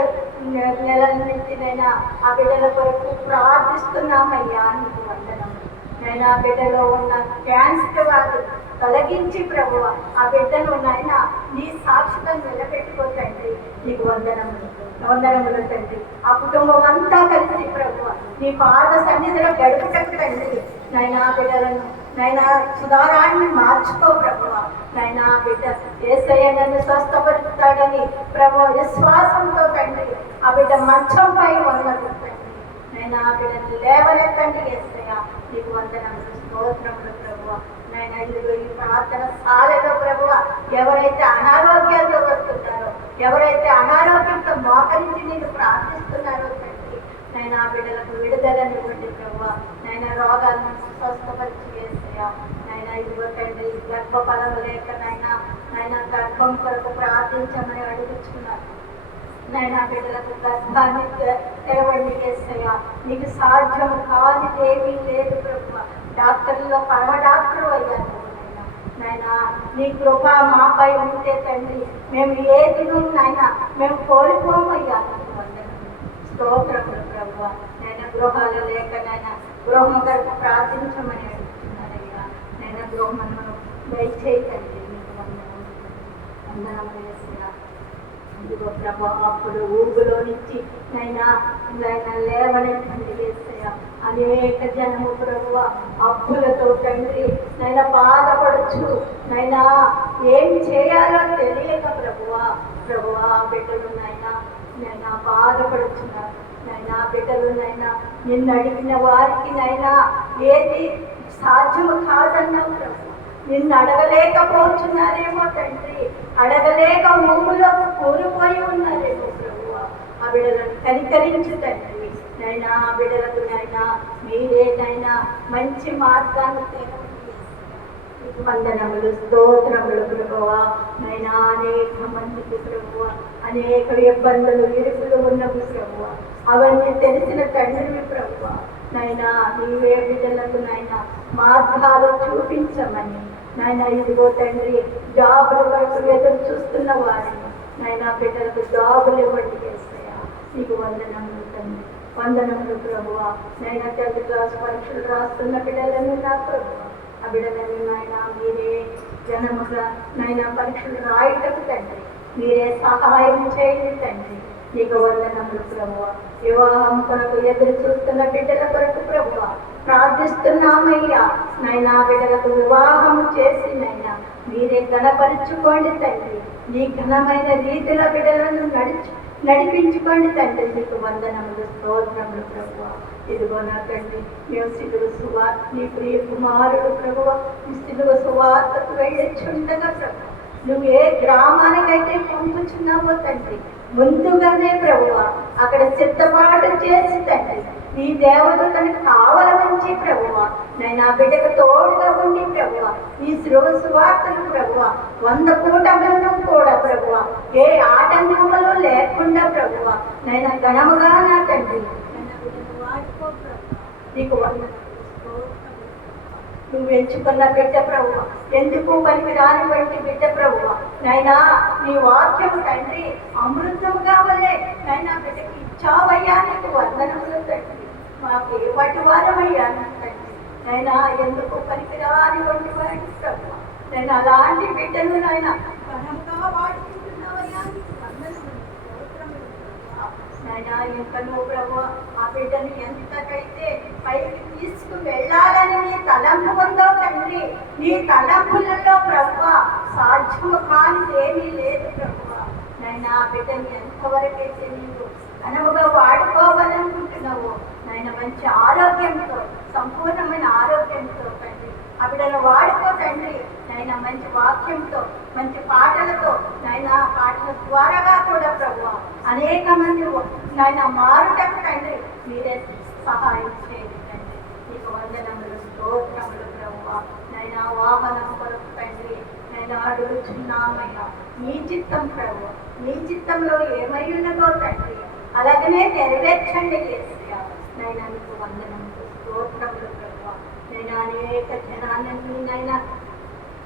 నెలల నుంచి నైనా ఆ బిడ్డల కొరకు ప్రార్థిస్తున్నామయ్యా. నీకు వందనములు నైనా బిడ్డలో ఉన్న క్యాన్సర్ వ్యాధి తొలగించి ప్రభువ ఆ బిడ్డను నాయన నీ సాక్షిగా నిలబెట్టుకో తండ్రి. నీకు వందనములు, వందనములు తండ్రి. ఆ కుటుంబం అంతా కలిసి ప్రభువ నీ పాద సన్నిధిలో గడుపుటకు తండ్రి నైనా బిడ్డలను నైనా సుధారాన్ని మార్చుకో ప్రభువ. నైనా బిడ్డ యేసయ్య నన్ను స్వస్థపరుస్తాడని ప్రభువ విశ్వాసంతో తండ్రి ఆ బిడ్డ మంచంపై ఉన్నట్టు తండ్రి నైనా ఆ బిడ్డను లేవనెత్తండి యేసయ్య. నీకు వందనములు స్తోత్రములు ప్రభువ. నైనా ఇదిగో ఈ ప్రార్థన సాలలో ప్రభువ ఎవరైతే అనారోగ్యాలతో వస్తున్నారో ఎవరైతే అనారోగ్యంతో మోకరించి నేను ప్రార్థిస్తున్నారో తండ్రి నైనా బిడ్డలకు విడుదలనివ్వండి ప్రభువ. నైనా రోగాలను స్వస్థపరిచి వేస్తాయా నైనా ఇదిగో తండ్రి గర్భఫలం లేక నైనా గర్భం కొరకు ప్రార్థించమని అడుగుచున్నారు నైనా బిడ్డలకు గర్భాన్ని తెరవండి వేస్తాయా. నీకు సాధ్యం కానిదేమీ లేదు ప్రభువ. డాక్టర్లో పరమ డాక్టర్ అయ్యాను నైనా నీ కృప మాపై ఉంటే తండ్రి మేము ఏది నైనా మేము కోల్పోము అయ్యాను. స్తోత్రములు ప్రభువ. నైనా గృహాలు లేక నైనా గృహం కొరకు ప్రార్థించమని అడుగుతున్నారయ్యా. నైనా గృహమును దయచేయండి. నీకు వందనములు వేస్తున్నా. ఇదిగో ప్రభా అప్పుడు ఊగులో నుంచి నైనా లేవనెత్తండి వేస్తాయా. అనేక జనము ప్రభువ అప్పులతో తండ్రి నైనా బాధపడచ్చు, నైనా ఏం చేయాలో తెలియక ప్రభువా బిడ్డలు నైనా బాధపడుతున్నారు. నైనా బిడ్డలు నిన్ను అడిగిన వారికి ఏది సాధ్యము కాదన్నావు ప్రభు. నిన్ను అడగలేకపోతున్నారేమో తండ్రి, అడగలేక ఊములో కూలిపోయి ఉన్నారేమో ప్రభువా. ఆ బిడ్డలను కనికరించు తండ్రి. ఆ బిడ్డలకు మీరే మంచి మార్గాన్ని వందనములు స్తోత్రములు ప్రభువా. అనేక మందికి ప్రభువా అనేక ఇబ్బందులు ఇరుకులు ఉన్నవి ప్రభువా. అవన్నీ తెలిసిన తండ్రివి ప్రభువా. నీవే బిడ్డలకు మార్గాలు చూపించమని ఇదిగో తండ్రి జాబుల వరకు ఎదురు చూస్తున్న వారిని బిడ్డలకు జాబులు ఇవ్వండి చేస్తాయా. నీకు వందనములు తండ్రి, వందనములు ప్రభువా. 10th క్లాస్ పరీక్షలు రాస్తున్న బిడ్డలను నా ప్రభువా, ఆ బిడ్డలని మీరే జనముగా పరీక్షలు రాయటకు తండ్రి మీరే సహాయం చేయండి తండ్రి. నీకు వందనములు ప్రభువా. వివాహం కొరకు ఎదురు చూస్తున్న బిడ్డల కొరకు ప్రభువా ప్రార్థిస్తున్నామయ్యా. బిడ్డలకు వివాహము చేసి మీరే ఘనపరుచుకోండి తండ్రి. నీ ఘనమైన రీతిలో బిడ్డలను నడిపించుకోండి తండ్రి. మీకు వందనములు స్తోత్రములు ప్రభువా. ఇదిగో నా తండ్రి మేము సిలువ సువార్త నీ ప్రియ కుమారుడు ప్రభువా ఈ సిలువ సువార్తకు వెళ్ళొచ్చుండగా ప్రభు నువ్వు ఏ గ్రామానికైతే పంపుచున్నావో తండ్రి ముందుగానే ప్రభువా అక్కడ సిద్ధపాటు చేసి తండ్రి నీ దేవతను కావల ఉంచి ప్రభువా బిడ్డకు తోడుగా ఉండి ప్రభువా ఈ సువార్తను ప్రభువా 100 కూటములను కూడా ప్రభువా ఏ ఆటంకములు లేకుండా ప్రభువా ఘనముగా నా తండ్రి నీకు నువ్వు ఎంచుకున్న బిడ్డ ప్రభువ ఎందుకు పనికి రాని వంటి బిడ్డ ప్రభువ నీ వాక్యము తండ్రి అమృతము కావలే బిడ్డకి ఇచ్చావయ్యా నీకు వందనములు తండ్రి మాకు ఏ పటి వారమయ్యా తండ్రి ఎందుకు పనికి రాని వంటి వాడికి ప్రభువ అలాంటి బిడ్డను ఘనంగా వాడుకుంటున్నావయ్యా నీకు వందనములు ఇంకా నువ్వు ప్రభు ఆ బిడ్డను ఎంతకైతే పైకి తీసుకు వెళ్ళాలని నీ తలంపు ఉందో తండ్రి నీ తలంపులలో ప్రభు సాధ్యము కానిది ఏమీ లేదు ప్రభు ఆ బిడ్డని ఎంతవరకైతే నీవు ఘనముగా వాడుకోవాలనుకుంటున్నావు మంచి ఆరోగ్యంతో సంపూర్ణమైన ఆరోగ్యంతో తండ్రి ఆ బిడ్డను వాడుకో తండ్రి మంచి వాక్యంతో మంచి పాటలతో పాటల ద్వారాగా కూడా ప్రభు అనేక మంది మారుటకు తండ్రి మీరే సహాయం చేయండి తండ్రి నీకు వందనములు స్తోత్రములు ప్రభు వాహనం కొరకు తండ్రి అడుగుచున్నామయ్యా నీ చిత్తం ప్రభు నీ చిత్తంలో ఏమై ఉన్నదో తండ్రి అలాగనే నెరవేర్చండి యేసయ్యా నీకు వందనములు స్తోత్రములు ప్రభు అనేక జనాన్ని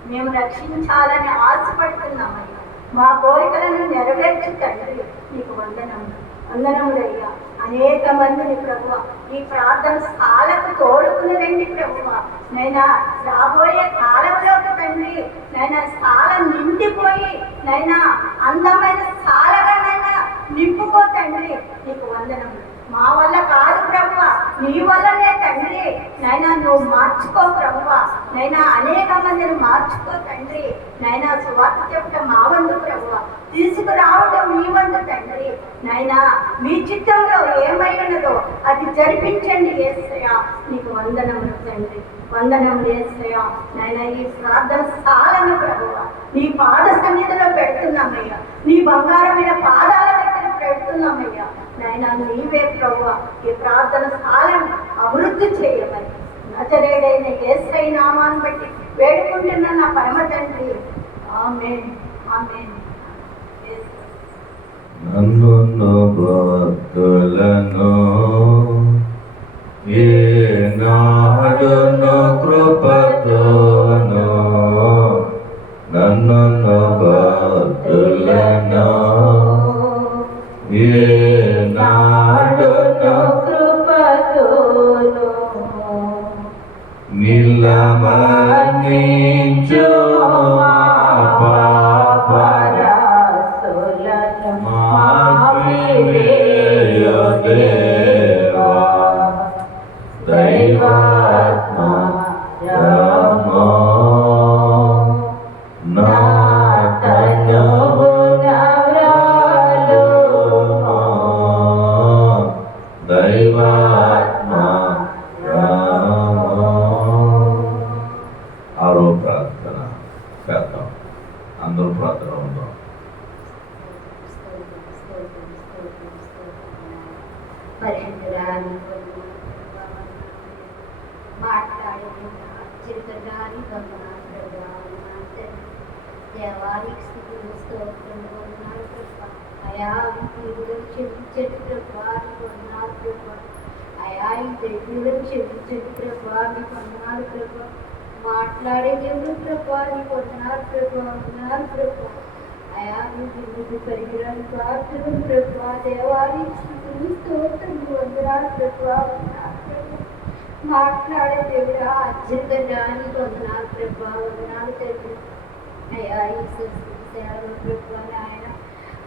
మేము రక్షించాలని ఆశపడుతున్నామయ్యా మా కోరికలను నెరవేర్చు తండ్రి నీకు వందనములయ్యా అనేక మందిని ప్రభువ ఈ ప్రార్థన స్థాలకు తోడుకుని రండి ప్రభువ రాబోయే కాలంలోకి తండ్రి స్థాలం నిండిపోయి అందమైన స్థాలగా నింపుకో తండ్రి నీకు వందనములు మా వల్ల కాదు ప్రభువ నీ వల్లనే తండ్రి నువ్వు మార్చుకో ప్రభువ అనేక మందిని మార్చుకో తండ్రి సువార్త చెప్పడం మా వంతు ప్రభువ తీసుకురావడం మీ వంతు తండ్రి మీ చిత్తంలో ఏమై ఉన్నదో అది జరిపించండి యేసయ్యా నీకు వందనములు తండ్రి వందనములు యేసయ్యా ఈ ప్రార్థన స్థాలను ప్రభువ నీ పాద సన్నిధిలో పెడుతున్నామయ్యా నీ బంగారమైన పాదాల దగ్గర పెడుతున్నామయ్యా నీవే ప్రభువ ఈ ప్రార్థన స్థాలను అభివృద్ధి చేయమని నజరేయుడైన యేసయ్య నామాన్ని బట్టి వేడుకుంటున్న నా పరమ తండ్రి ఆమేన్ ఆమేన్. నన్ను భక్తులను ఏనాడును కృపతోను నన్ను భక్తులను ఏనాడును కృపతోను నిలమనించు మా పాపరాసులను మాపివేయు దేవా తనువు నవ్రాలుమో దైవాత్మ రామో. ఆరో ప్రార్థన చేద్దాం. అందరూ ప్రార్థన ఉందాం. పరిశుద్ధురాని మాట్లాడే చిరుకరాని దేవానికి స్థితులు స్తోత్రము వందనాలు ప్రభా. అయా ఇంటిలో క్షమించండి ప్రభా మీకు వందనాలు ప్రభా. అయా ఇంటిలో క్షమించండి ప్రభా మీకు వందనాలు ప్రభా. మాట్లాడే దేవుడు ప్రభా నీకు వందనాలు ప్రభా వందనాలు ప్రభా. అయా నువ్వు పరిగిరాలు ప్రార్థన ప్రభా దేవానికి స్థితులు స్తోత్రము వందనాలు ప్రభా వందనాలు ప్రభా. మాట్లాడే దేవుడా అత్యంతరాని వందనాలు ప్రభా వందనాలు తండ్రి. అయ్యా ఈ సేవలు ప్రభా నాయన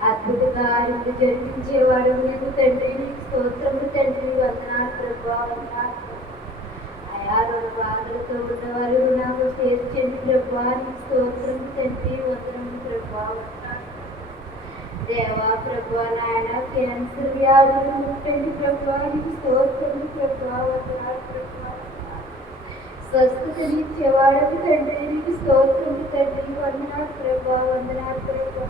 అద్భుత కార్యములు జరిపించేవాడు నీకు తండ్రి నీకు స్తోత్రము తండ్రి వందనాలు ప్రభా వందనాలు ప్రభా. అయా బాధలతో ఉన్నవారు నాకు చేర్చండి ప్రభా నీకు స్తోత్రము తండ్రి వందనము ప్రభా వందనాలు దేవా ప్రభా నాయన క్యాన్సర్ వ్యాధులు ముట్టండి ప్రభా నీకు స్తోత్రము ప్రభా వందనాలు ప్రభా. స్వస్థతనిచ్చేవాడకు తండ్రి నీకు స్తోత్రము తండ్రి వందనాలు ప్రభా వందనాలు ప్రభా.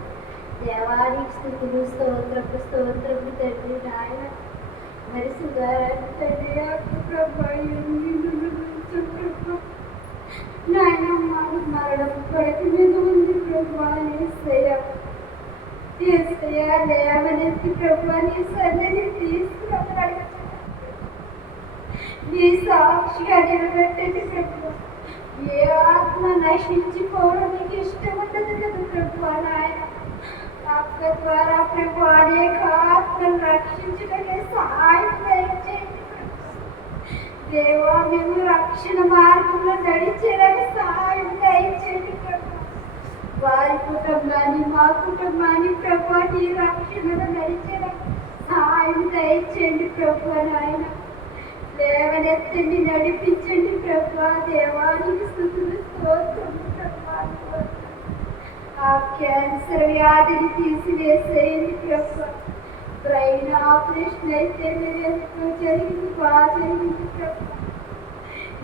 దేవానికి స్థుతులు స్తోత్రము స్తోత్రము తండ్రి నాయన. మరి సుధారాన్ని తండ్రి ప్రభా నాయన మరణం పడక మీద ఉంది ప్రభా ఏసయ్య లేవనెత్తి ప్రభా నీ సన్నిధి తీసుకురమ్మని నీ సాక్షిగా నిలబెట్టండి ప్రభు. ఏ ఆత్మ నశించిపోవడం నీకు ఇష్టం ఉండదు కదా ప్రభు నాయన. ఆత్మ ద్వారా ప్రభు అనేక ఆత్మను రక్షించడమే సహాయం దయచేయండి ప్రభు. దేవా మేము రక్షణ మార్గంలో నడిచేలాగా సహాయం దయచేయండి ప్రభు. వారి కుటుంబాన్ని మా కుటుంబాన్ని ప్రభు నీ రక్షణలో నడిచేలాగా సహాయం దయచేయండి ప్రభు నాయన. లేవనెత్తండి నడిపించండి ప్రభా దేవానికి స్థుతులు స్తోత్రము ప్రభా. ఆ క్యాన్సర్ వ్యాధిని తీసివేసేయండి ప్రభా. బ్రెయిన్ ఆపరేషన్ అయితే ఎంతో జరిగింది బాగా జరిగింది ప్రభా.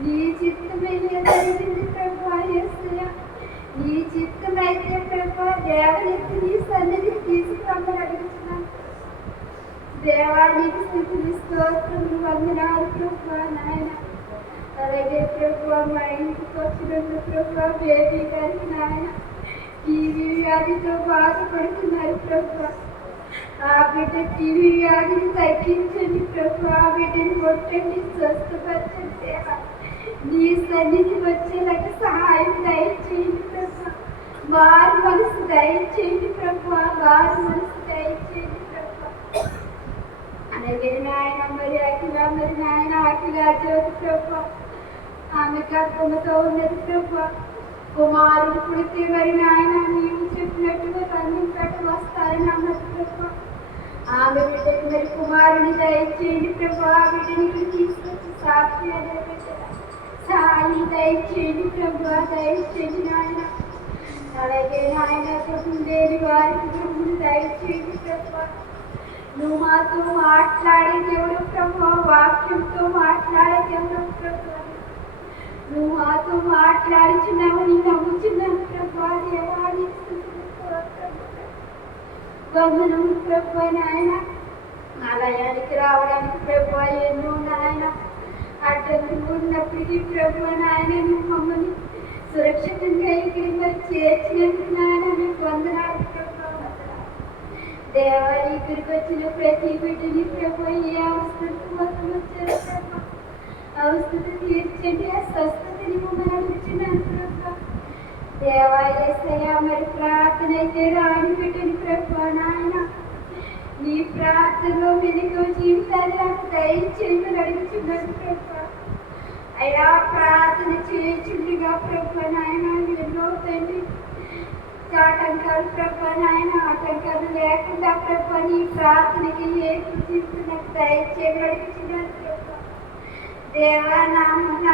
నీ చిత్తమైన జరిగింది ప్రభా యేసయ్య. నీ చిత్తమైతే ప్రభా లేవనెత్తి నీ సన్నిధి తీసుకురమ్మని అడుగుతున్నాను. దేవానికి స్థితిని స్తోత్రములు వందనాలు ప్రభా నాయన. అలాగే ప్రభా మా ఇంటికి వచ్చిన ప్రభా బేబీ గారికి నాయన టీవీ వ్యాధితో బాధపడుతున్నారు ప్రభా. ఆ బిడ్డ టీవీ వ్యాధిని తగ్గించండి ప్రభా. ఆ బిడ్డని కొట్టండి స్వస్థపరచండి దేవా. నీ సన్నిధి వచ్చేలాగా సహాయం దయచేయండి ప్రభా. మారు మనసు దయచేయండి ప్రభా. మారు మనసు దయచేయండి ప్రభా. అలాగే నాయన మరి నాయన అఖిల జ్యోతి ప్రభా ఆమె గర్భముతో ఉన్నది ప్రభా. కుమారుడు పుడితే మరి నాయన నీవు చెప్పినట్టుగా తండ్రి వస్తారని అన్నది ప్రభా. ఆమె బిడ్డకి మరి కుమారుని దయచేయండి ప్రభా. ఆ బిడ్డని తీసుకొచ్చి సాక్షి అనే బిడ్డ సాయి దయచేయండి ప్రభా దయచేయండి నాయన. అలాగే నాయన గృహం లేని వారికి గృహం దయచేయండి ప్రభా. నువ్వు మాతో మాట్లాడే దేవుడు ప్రభా. వాక్యంతో మాట్లాడే దేవుడు ప్రభా. నువ్వు మాతో మాట్లాడుచున్నావు నేను నమ్ముచున్నాను ప్రభా. దేవాన్ని వందనం ప్రభా నాయన. ఆలయానికి రావడానికి ప్రభా ఎన్నో నాయన అడ్డంకులు ఉన్నప్పటికీ ప్రభా నాయన నువ్వు మమ్మల్ని సురక్షితంగా ఇక్కడికి మరి చేర్చినందుకు నాయన నీకు వందనాలు ప్రభా. దేవా ఇక్కడికి వచ్చిన ప్రతి బిడ్డని ప్రభు ఏ అవసరం కోసం వచ్చారు ప్రభు. అవసరం తీర్చండి. ఆ స్వస్థతని మమ్మల్ని అడుగుతున్నాను ప్రభు. దేవా యేసయ్య మరి ప్రార్థన అయితే రాని బిడ్డని ప్రభు నాయన. నీ ప్రార్థనలో మెరుగు జీవితాన్ని నాకు దయచేయమని అడుగుతున్నాను ప్రభు. అయ్యా ప్రార్థన చేయుచుండగా ప్రభు నాయన ఎన్నో తండ్రి ఆటంకాలు ప్రభా నాయన ఆటంకాలు లేకుండా ప్రభా నీ ప్రార్థనకి ఏ జీవితం దయచేయమని అడుగుతున్నాను ప్రభా. దేవా నా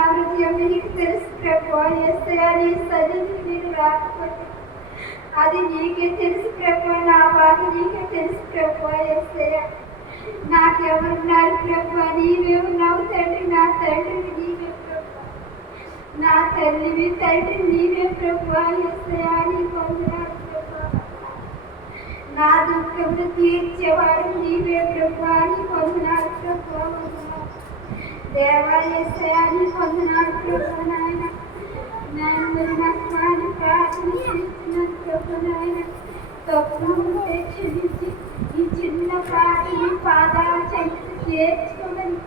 హృదయం నీకు తెలుసు ప్రభా. యేసయ్య నీ సన్నిధికి నేను రాకపోతే అది నీకే తెలుసు ప్రభు, నా బాధ నీకే తెలుసు ప్రభు. యేసయ్య నాకెవరున్నారు ప్రభు, నీవే ఉన్నావు తండ్రి. నా తండ్రివి నీవే ప్రభు, నా తల్లివి తండ్రి నీవే ప్రభు. యేసయ్య నీకు వందనాలు ప్రభు. నా దుఃఖమును తీర్చేవాడు నీవే ప్రభు. నీకు వందనాలు ప్రభు. దేవా యేసయ్య నీకు వందనాలు ప్రభు. నాయన మరి నా స్నాన ప్రార్థన చేసిన ప్రభు నాయన తప్పులు ఉంటే క్షమించి ఈ చిన్న ప్రార్థన పాదాల చెంత చేర్చుకోమని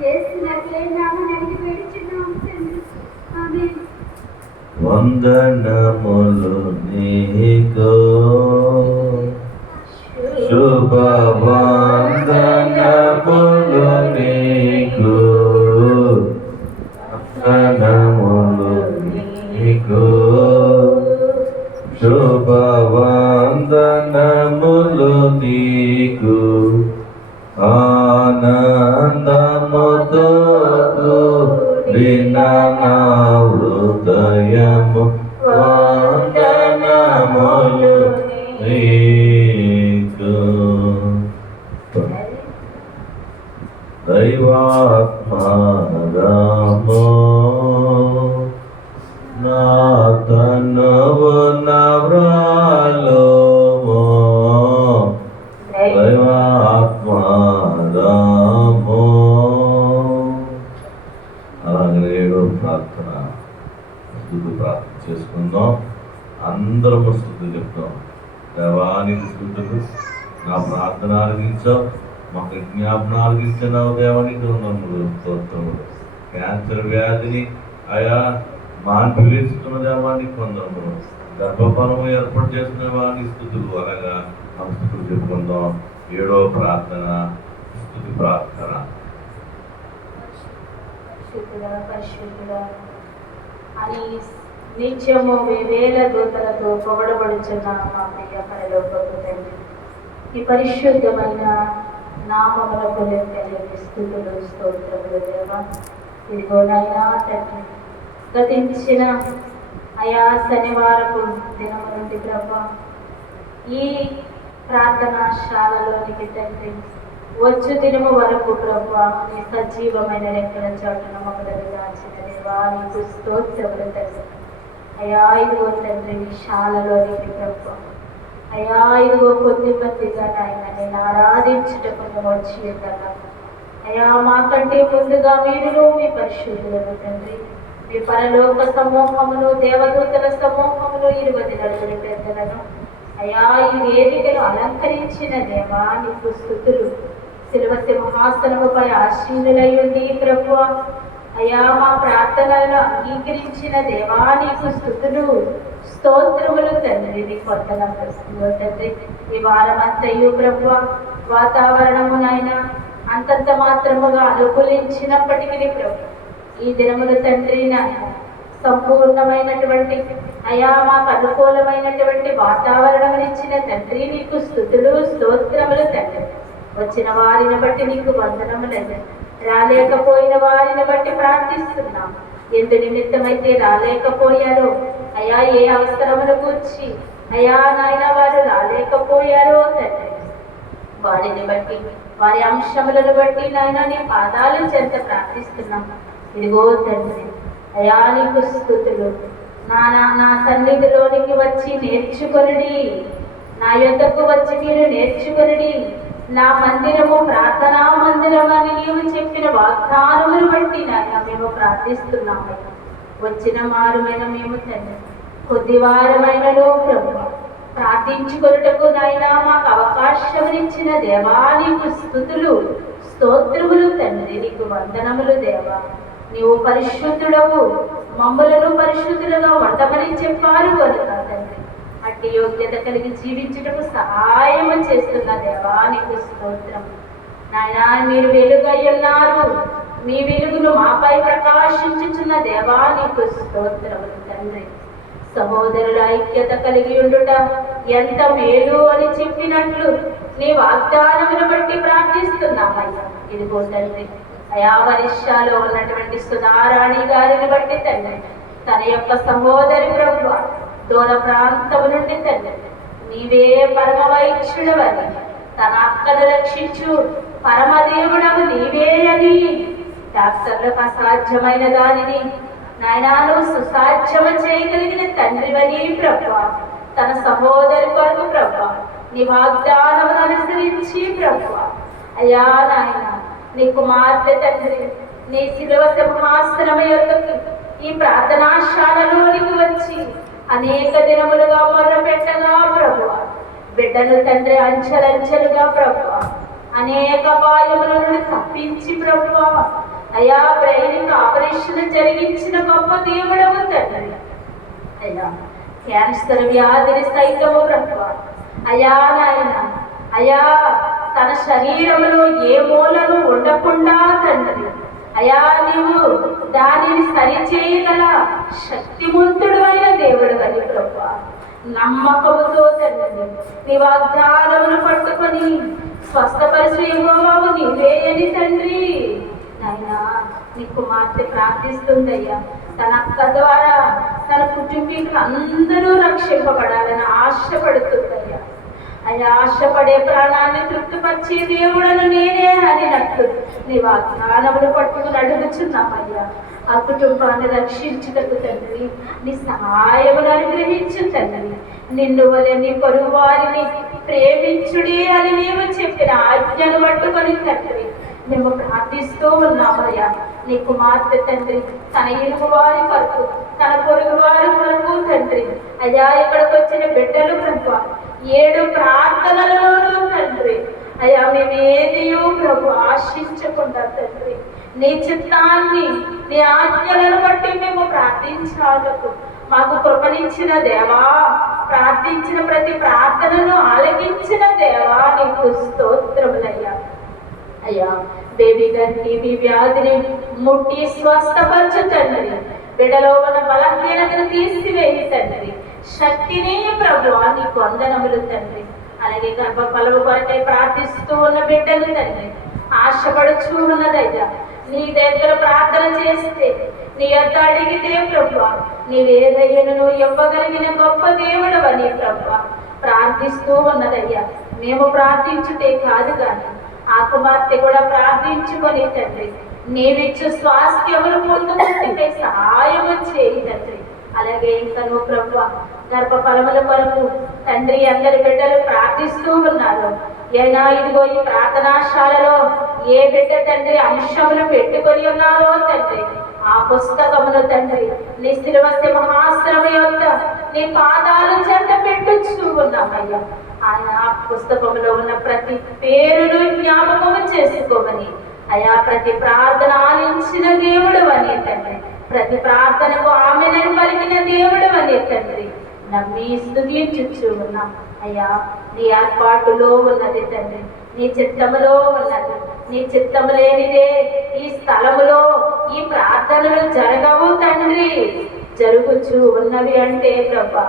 చేసినట్లే నామని పెడుచున్నాము తండ్రి. ఆమేన్. వందనములు నీకు శుభ వందనములు నీకు, వందనములు నీకు, శుభ వందనములు నీకు. ఆనందముతో కూడిన నా హృదయము వందనములు నీకు. దైవాత్మారామో నా తనువు నవ్రాలోమో, దైవాత్మారామో. అలాగే ఏడో ప్రార్థన, స్తుతి ప్రార్థన చేసుకుందాం. అందరము స్తుతి చెప్తాం. దేవానికి స్తుతులు, నా ప్రార్థన ఆలకించావు, మాకు జ్ఞాపన ఆలకించినావు దేవానికి వందనములు, స్తోత్రములు. క్యాన్సర్ వ్యాధిని అయా మాన్పివేస్తున్న దేవానికి వందనములు. గర్భఫలము ఏర్పాటు చేస్తున్న వానికి స్తుతులు. అనగా ఆ స్తుతులు చెప్పుకుందాం. ఏడో ప్రార్థన, స్తుతి ప్రార్థన. పరిశుద్ధుడా అని నిత్యము వేల దూతలతో పొగడబడుచున్న మా ప్రియ పరలోకపు తండ్రి, ఈ పరిశుద్ధమైన నామములకు లెక్కలేని స్తుతులు, స్తోత్రములు దేవా. ఇదిగో నాయనా తండ్రి, గతించిన అయా శనివారపు దినము నుండి ప్రభా ఈ ప్రార్థనాశాలలోనికి తండ్రి వచ్చు దినము వరకు ప్రభా నీ సజీవమైన రెక్కల చాటున మమ్మల్ని దాచిన దేవా నీకు స్తోత్రములు తండ్రి. అయా ఇదిగో తండ్రి ఈ శాలలోనికి ప్రభా అయా ఇదిగో కొద్ది కొద్దిగా నాయన నేను ఆరాధించుటకు మేము వచ్చి ఉండగా అయా మాకంటే ముందుగా మీరును మీ పరిశుద్ధులను తండ్రి, మీ పరలోక సమూహమును దేవదూతల సమూహమును 20 నలుగురి పెద్దలను అయా ఈ వేదికను అలంకరించిన దేవా నీకు స్తుతులు. శిలువ సింహాసనముపై ఆశీనులై ఉంది ప్రభువా అయా మా ప్రార్థనలను అంగీకరించిన దేవా నీకు స్తుతులు, స్తోత్రములు తండ్రి. నీకు వందనములు తండ్రి. ఈ వారమంతయు ప్రభువా వాతావరణమునైనా అంతంత మాత్రముగా అనుకూలించినప్పటికీ ప్రభు ఈ దినములు తండ్రి నాయన సంపూర్ణమైనటువంటి అయా మాకు అనుకూలమైనటువంటి వాతావరణం ఇచ్చిన తండ్రి నీకు స్తుతులు, స్తోత్రములు తండ్రి. వచ్చిన వారిని బట్టి నీకు వందనములండి. రాలేకపోయిన వారిని బట్టి ప్రార్థిస్తున్నాం. ఎందు నిమిత్తమైతే రాలేకపోయారో అయా ఏ అవసరమును గూర్చి అయా నాయన వారు రాలేకపోయారో తండ్రి వారిని బట్టి వారి అంశములను బట్టి నాయన నీ పాదాలు చెంత ప్రార్థిస్తున్నాం. ఇదిగో తండ్రి అయా నీకు స్తుతులు. నా సన్నిధిలోనికి వచ్చి నేర్చుకొనుడి, నా యొద్దకు వచ్చి మీరు నేర్చుకొనుడి. నా మందిరము ప్రార్థనా మందిరం అని నీవు చెప్పిన వాగ్దానమును బట్టి నాయన మేము ప్రార్థిస్తున్నాము. వచ్చిన వారమైన మేము తండ్రి కొద్ది వారమైనను ప్రభు ప్రార్థించుకొనుటకు నాయన మాకు అవకాశమునిచ్చిన దేవా నీకు స్తుతులు, స్తోత్రములు తండ్రి. నీకు వందనములు దేవా. నీవు పరిశుద్ధుడవు, మమ్ములను పరిశుద్ధులుగా ఉండమని చెప్పారు కనుక తండ్రి అట్టి యోగ్యత కలిగి జీవించుటకు సహాయము చేస్తున్న దేవా నీకు స్తోత్రం. నాయన మీరు వెలుగై ఉన్నారు, మీ వెలుగును మాపై ప్రకాశించుచున్న దేవా నీకు స్తోత్రములు తండ్రి. సహోదరుల ఐక్యత కలిగి ఉండుట ఎంత మేలు అని చెప్పినట్లు నీ వాగ్దానమును బట్టి ప్రార్థిస్తున్నామయ్యా. ఇదిగో తండ్రి అయా వరిష్టాలో ఉన్నటువంటి సుధారాణి గారిని బట్టి తండ్రి తన యొక్క సహోదరి ప్రభు దూర ప్రాంతము నుండి తండ్రి నీవే పరమవైక్షుడవని, తన అక్కను రక్షించు పరమదేవుడవు నీవే అని, డాక్టర్లకు అసాధ్యమైన దానిని నాయనాను సుసాధ్యము చేయగలిగిన తండ్రివని ప్రభువా, తన సహోదరి కొరకు ప్రభువా నీ వాగ్దానమును అనుసరించి ప్రభువా, అయ్యా నాయన నీ కుమార్తె తండ్రి నీ శిలువ సింహాసనము యొద్దకు ఈ ప్రార్థనాశాలలోనికి వచ్చి అనేక దినములుగా మొర్రపెట్టగా ప్రభువా, బిడ్డను తండ్రి అంచెలంచెలుగా ప్రభువా అనేక అపాయముల నుండి తప్పించి ప్రభువా, అయ్యా బ్రెయిన్ ఆపరేషన్ జరిగించిన గొప్ప దేవుడవు తండ్రి, అయ్యా క్యాన్సర్ వ్యాధిని సైతము ప్రభువా, అయ్యా నాయన అయ్యా తన శరీరంలో ఏ మూలను ఉండకుండా తండ్రి, అయ్యా నీవు దానిని సరిచేయగల శక్తిమంతుడు అయిన దేవుడు అని ప్రభువా, నమ్మకముతో తండ్రి నీ వాగ్దానమును పట్టుకొని స్వస్థపరిచే యెహోవావు నీవే అని తండ్రి, నాయనా నీ కుమార్తె ప్రార్థిస్తుందయ్యా, తన అక్క ద్వారా తన కుటుంబీకులు అందరూ రక్షింపబడాలని ఆశపడుతుందయ్యా, అయ్యా ఆశపడే ప్రాణాన్ని తృప్తిపరిచే దేవుడను నేనే అనినట్లు నీ వాగ్దానములు పట్టుకుని అడుగుచున్నామయ్యా, ఆ కుటుంబాన్ని రక్షించుటకు తండ్రి నీ సహాయమును అనుగ్రహించు తండ్రి, నిన్ను వలె నీ పొరుగు వారిని ప్రేమించుడి అని నీవు చెప్పిన ఆజ్ఞను పట్టుకొని తండ్రి మేము ప్రార్థిస్తూ ఉన్నామయ్యా, నీ కుమార్తె తండ్రి తన ఇరుగు వారి కొరకు తన పొరుగు వారి కొరకు తండ్రి, అయ్యా ఇక్కడికి వచ్చిన బిడ్డలు ప్రభు 7 ప్రార్థనలలోనూ తండ్రి, అయ్యా మేమేదియో ప్రభు ఆశించకుండా తండ్రి నీ చిత్తాన్ని నీ ఆజ్ఞలను బట్టి మేము ప్రార్థించాలకు మాకు కృపనిచ్చిన దేవా, ప్రార్థించిన ప్రతి ప్రార్థనను ఆలకించిన దేవా నీకు స్తోత్రములయ్యా, అయ్యా బేబీ గారి టీబీ వ్యాధిని ముట్టి స్వస్థపరచు తండ్రి, బిడ్డలో ఉన్న బలహీనతను తీసివేయి తండ్రి, శక్తిని ప్రభువా నీకు వందనములు తండ్రి, అలాగే గర్భఫలము కొరకై ప్రార్థిస్తూ ఉన్న బిడ్డలు తండ్రి ఆశపడుచూ ఉన్నదయ్యా, నీ దగ్గర ప్రార్థన చేస్తే నీ యొద్ద అడిగితే ప్రభువా నీవేదయ్యను ఇవ్వగలిగిన గొప్ప దేవుడు అని ప్రభువా ప్రార్థిస్తూ ఉన్నదయ్యా, మేము ప్రార్థించుటే కాదు కానీ ఆ కుమార్తె కూడా ప్రార్థించుకొని తండ్రి నీవిచ్చు స్వాస్థ్యములు పొందుకుంటే సహాయము చేయి తండ్రి, అలాగే ఇంకా నువ్వు ప్రభువా గర్భఫలముల కొరకు తండ్రి అందరి బిడ్డలు ప్రార్థిస్తూ ఉన్నారు, అయినా ఇదిగో ఈ ప్రార్థనాశాలలో ఏ బిడ్డ తండ్రి అంశములు పెట్టుకొని ఉన్నారో తండ్రి ఆ పుస్తకమును తండ్రి నీ శిలువ సింహాసనము యొద్ద నీ పాదాలు చెంత పెట్టుచూ ఉన్నామయ్యా, ఆయన ఆ పుస్తకంలో ఉన్న ప్రతి పేరును జ్ఞాపకము చేసుకోమని, అయా ప్రతి ప్రార్థన ఆలించిన దేవుడు అనే తండ్రి, ప్రతి ప్రార్థనకు ఆమెనని పలికిన దేవుడు అనే తండ్రి నమ్మి స్తుతించుచూ ఉన్నాం అయ్యా, నీ ఏర్పాటులో ఉన్నది తండ్రి, నీ చిత్తములో ఉన్నది, నీ చిత్తము లేనిదే ఈ స్థలములో ఈ ప్రార్థనలు జరగవు తండ్రి, జరుగుచూ ఉన్నవి అంటే ప్రభా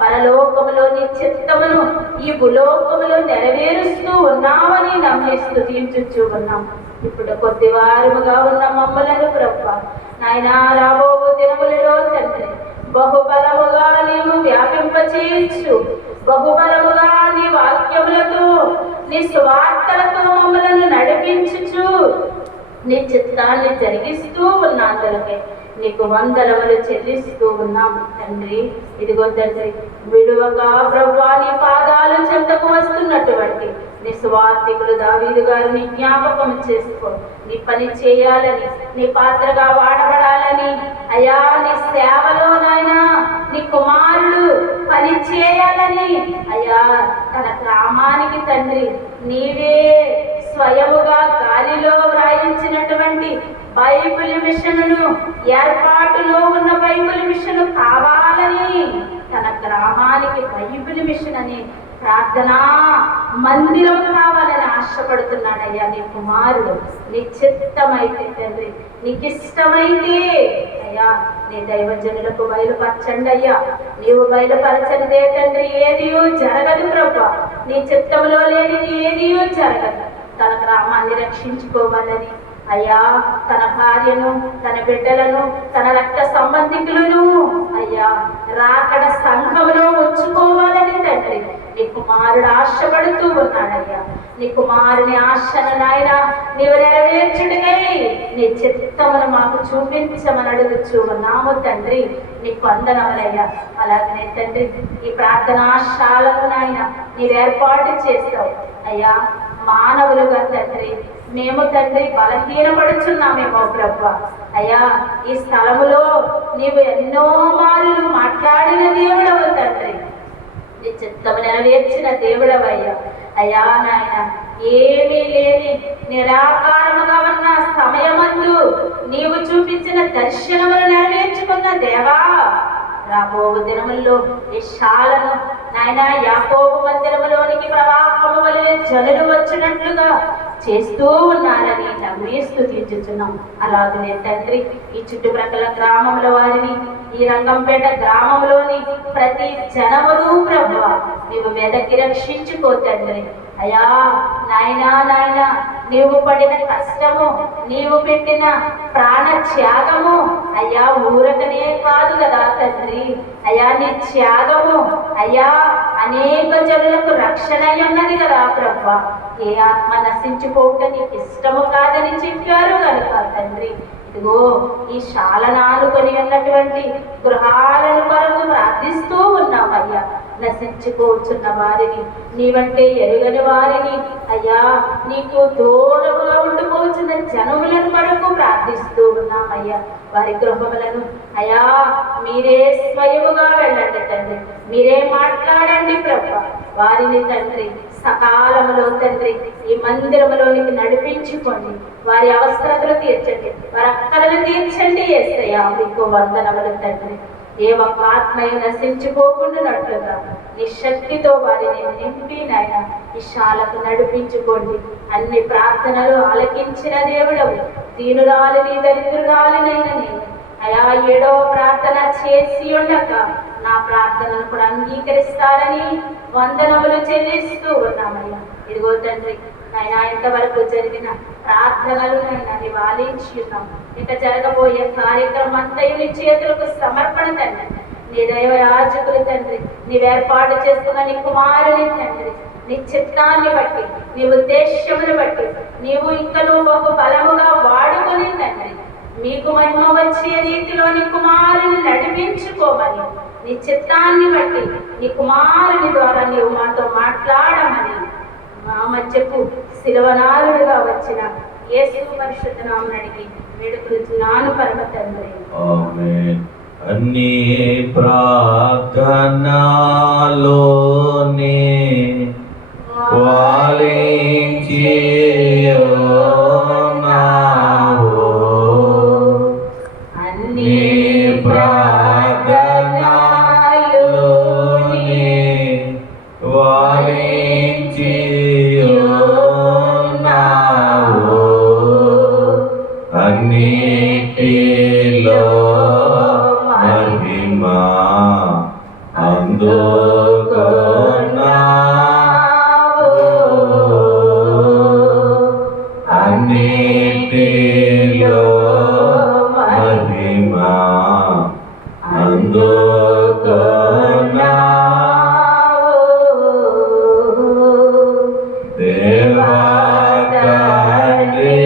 పరలోకములో నీ చిత్తమును ఈ భూలోకములో నెరవేరుస్తూ ఉన్నావని నమ్మి స్తుతించుచూ ఉన్నాం. ఇప్పుడు కొద్ది వారముగా ఉన్న మమ్మలను ప్రభా నాయనా రాబో దినములలో తండ్రి బహుబలముగా నీవు వ్యాపింపచేయచ్చు, బహుబలముగా నీ వాక్యములతో నీ సువార్తలతో మమ్మలను నడిపించుచు నీ చిత్తాన్ని జరిగిస్తూ ఉన్నందులకై నీకు వందనములు చెల్లిస్తూ ఉన్నాం తండ్రి. ఇదిగో తండ్రి విడువగా ప్రభువా నీ పాదాలు చెంతకు వస్తున్నటువంటి నీ స్వార్థికులు దావీదు గారిని జ్ఞాపకం చేసుకో, నీ పని చేయాలని నీ పాత్రగా వాడబడాలని అయ్యా నీ సేవలో నాయనా నీ కుమారుడు పని చేయాలని అయ్యా తన గ్రామానికి తండ్రి నీవే స్వయముగా గాలిలో వ్రాయించినటువంటి బైబిల్ మిషన్ను ఏర్పాటులో ఉన్న బైబిల్ మిషన్ కావాలని తన గ్రామానికి బైబిల్ మిషన్ అని ప్రార్థనా మందిరం కావాలని ఆశపడుతున్నాడయ్యా నీ కుమారుడు. నీ చిత్తమైతే తండ్రి నీకు ఇష్టమైతే అయ్యా నీ దైవజనులకు బయలుపరచండి అయ్యా, నీవు బయలుపరచనిదే తండ్రి ఏదియో జరగదు ప్రభా, నీ చిత్తంలో లేనిది ఏదియో జరగదు. తన గ్రామాన్ని రక్షించుకోవాలని అయ్యా తన భార్యను తన బిడ్డలను తన రక్త సంబంధికులను అయ్యా రాకడ సంఘములో ఉంచుకోవాలని తండ్రి నీ కుమారుడు ఆశపడుతూ ఉన్నాడయ్యా. నీ కుమారుని ఆశను నాయన నీవు నెరవేర్చుడికై నీ చిత్తమును మాకు చూపించమని అడుగుచూ ఉన్నాము తండ్రి. నీకు వందనములయ్యా. అలాగనే తండ్రి ఈ ప్రార్థనాశాలను నాయన నీవు ఏర్పాటు చేస్తావు అయ్యా. మానవులుగా తండ్రి మేము తండ్రి బలహీనపడుచున్నామేమో ప్రభు అయ్యా. ఈ స్థలములో నీవు ఎన్నో మారులు మాట్లాడిన దేవుడవు తండ్రి. నీ చిత్తము నెరవేర్చిన దేవుడవయ్యా. అయ్యా నాయన ఏమీ లేని నిరాకారముగా ఉన్న సమయమందు నీవు చూపించిన దర్శనములు నెరవేర్చుకున్న దేవా, రాబో దినముల్లో ఈ శాలను నాయన యాకోబు మందిరములోనికి ప్రవాహము వలె జనులు వచ్చినట్లుగా చేస్తూ ఉన్నారని నమ్మి స్తుతించుచున్నాం. అలాగనే తండ్రి ఈ చుట్టుప్రక్కల గ్రామంలో వారిని, ఈ రంగంపేట గ్రామంలోని ప్రతి జనమును ప్రభువా నీవు వెదకి రక్షించుకో తండ్రి. అయ్యా నాయనా నాయనా నీవు పడిన కష్టము, నీవు పెట్టిన ప్రాణ త్యాగము అయ్యా ఊరకనే కాదు కదా తండ్రి. అయ్యా నీ త్యాగము అయ్యా అనేక జనులకు రక్షణ ఉన్నది కదా ప్రభా. ఏ ఆత్మ నశించుకోవటం నీకు ఇష్టము కాదని చెప్పారు కనుక తండ్రి ఇదిగో ఈ శాలను ఆనుకొని ఉన్నటువంటి గృహాలను కొరకు ప్రార్థిస్తూ ఉన్నామయ్యా. నశించుకోవచ్చున్న వారిని, నీవంటే ఎరుగని వారిని అయ్యా, నీకు దూరముగా ఉండిపోతున్న జనములను కొరకు ప్రార్థిస్తూ ఉన్నామయ్యా. వారి గృహములను అయ్యా మీరే స్వయముగా వెళ్ళండి తండ్రి, మీరే మాట్లాడండి ప్రభు. వారిని తండ్రి సకాలములో తండ్రి ఈ మందిరములోనికి నడిపించుకోండి. వారి అవసరతలు తీర్చండి, వారి అక్కలను తీర్చండి. యేసయ్యా మీకు వందనములు తండ్రి. ఏ ఒక్క ఆత్మయు నశించుకోకుండానట్లుగా నీ శక్తితో వారిని నింపి నాయన ఈ శాలకు నడిపించుకోండి. అన్ని ప్రార్థనలు ఆలకించిన దేవుడవు, దీనురాలిని దరిద్రురాలినైన నేను అయా 7వ ప్రార్థన చేసి ఉండక నా ప్రార్థనను కూడా అంగీకరిస్తారని వందనములు చెల్లిస్తూ ఉన్నామయ్యా. ఇదిగో తండ్రి నాయన ఇంతవరకు జరిగిన ప్రార్థనలు నాయన నివాళించి ఉన్నాం. ఇక జరగబోయే కార్యక్రమం అంతయు నీ చేతులకు సమర్పణ తండ్రి. నీ దైవ యాజకులు తండ్రి, నీవు ఏర్పాటు చేసుకున్న నీ కుమారుని తండ్రి, నీ చిత్తాన్ని బట్టి, నీ ఉద్దేశ్యమును బట్టి నీవు ఇంకను బహు బలముగా వాడుకొని తండ్రి మీకు మహిమ వచ్చే రీతిలో నీ కుమారుని నడిపించుకోమని, నీ చిత్తాన్ని బట్టి నీ కుమారుని ద్వారా నీవు మాతో మాట్లాడమని మా మధ్యకు శిలవనాలుడుగా వచ్చిన యేసు పరిశుద్ధ నామమున అడిగి వేడుకొనుచున్నాను పరమ తండ్రి. ఆమేన్. అన్ని ప్రార్థనలోనే వాలించియున్నావు, అన్ని ప్రార్థనలోనే వాలించియున్నావు, అన్నిటిలో మహిమా అందుకున్నావు, అన్నిటిలో మహిమా అందుకున్నావు. దేవా తండ్రి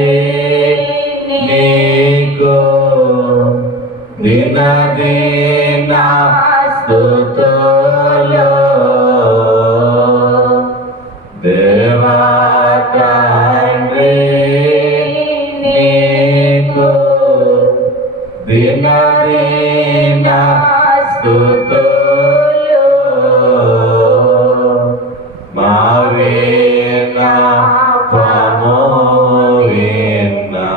నీకు దినదిన స్తుతులు, దేవా తండ్రి నీకు దినదిన స్తుతులు. మా విన్నపము విన్నా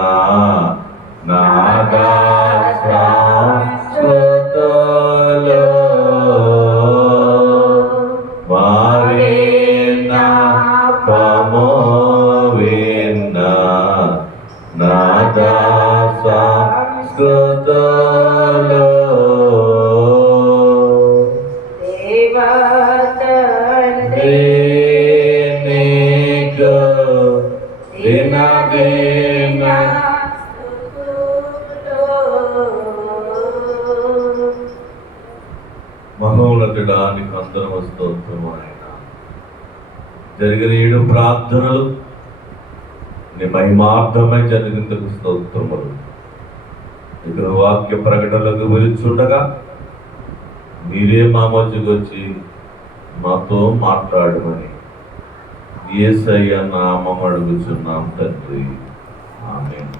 నాదా స్తుతులు, మా విన్నపము విన్నా నాదా స్తుతులు. దేవా తండ్రి నీకు దినదిన మహోన్నతుడా నీకు అందరం స్తోత్రము ఆయన. జరిగిన 7 ప్రార్థనలు నీ మహిమార్థమై జరిగినందుకు స్తోత్రములు. ఇక్కడ వాక్య ప్రకటనలకు వెలుచుండగా మీరే మా మధ్యకు వచ్చి మాతో మాట్లాడమని యేసయ్య నామం అడుగుచున్నాం తండ్రి. ఆమేన్.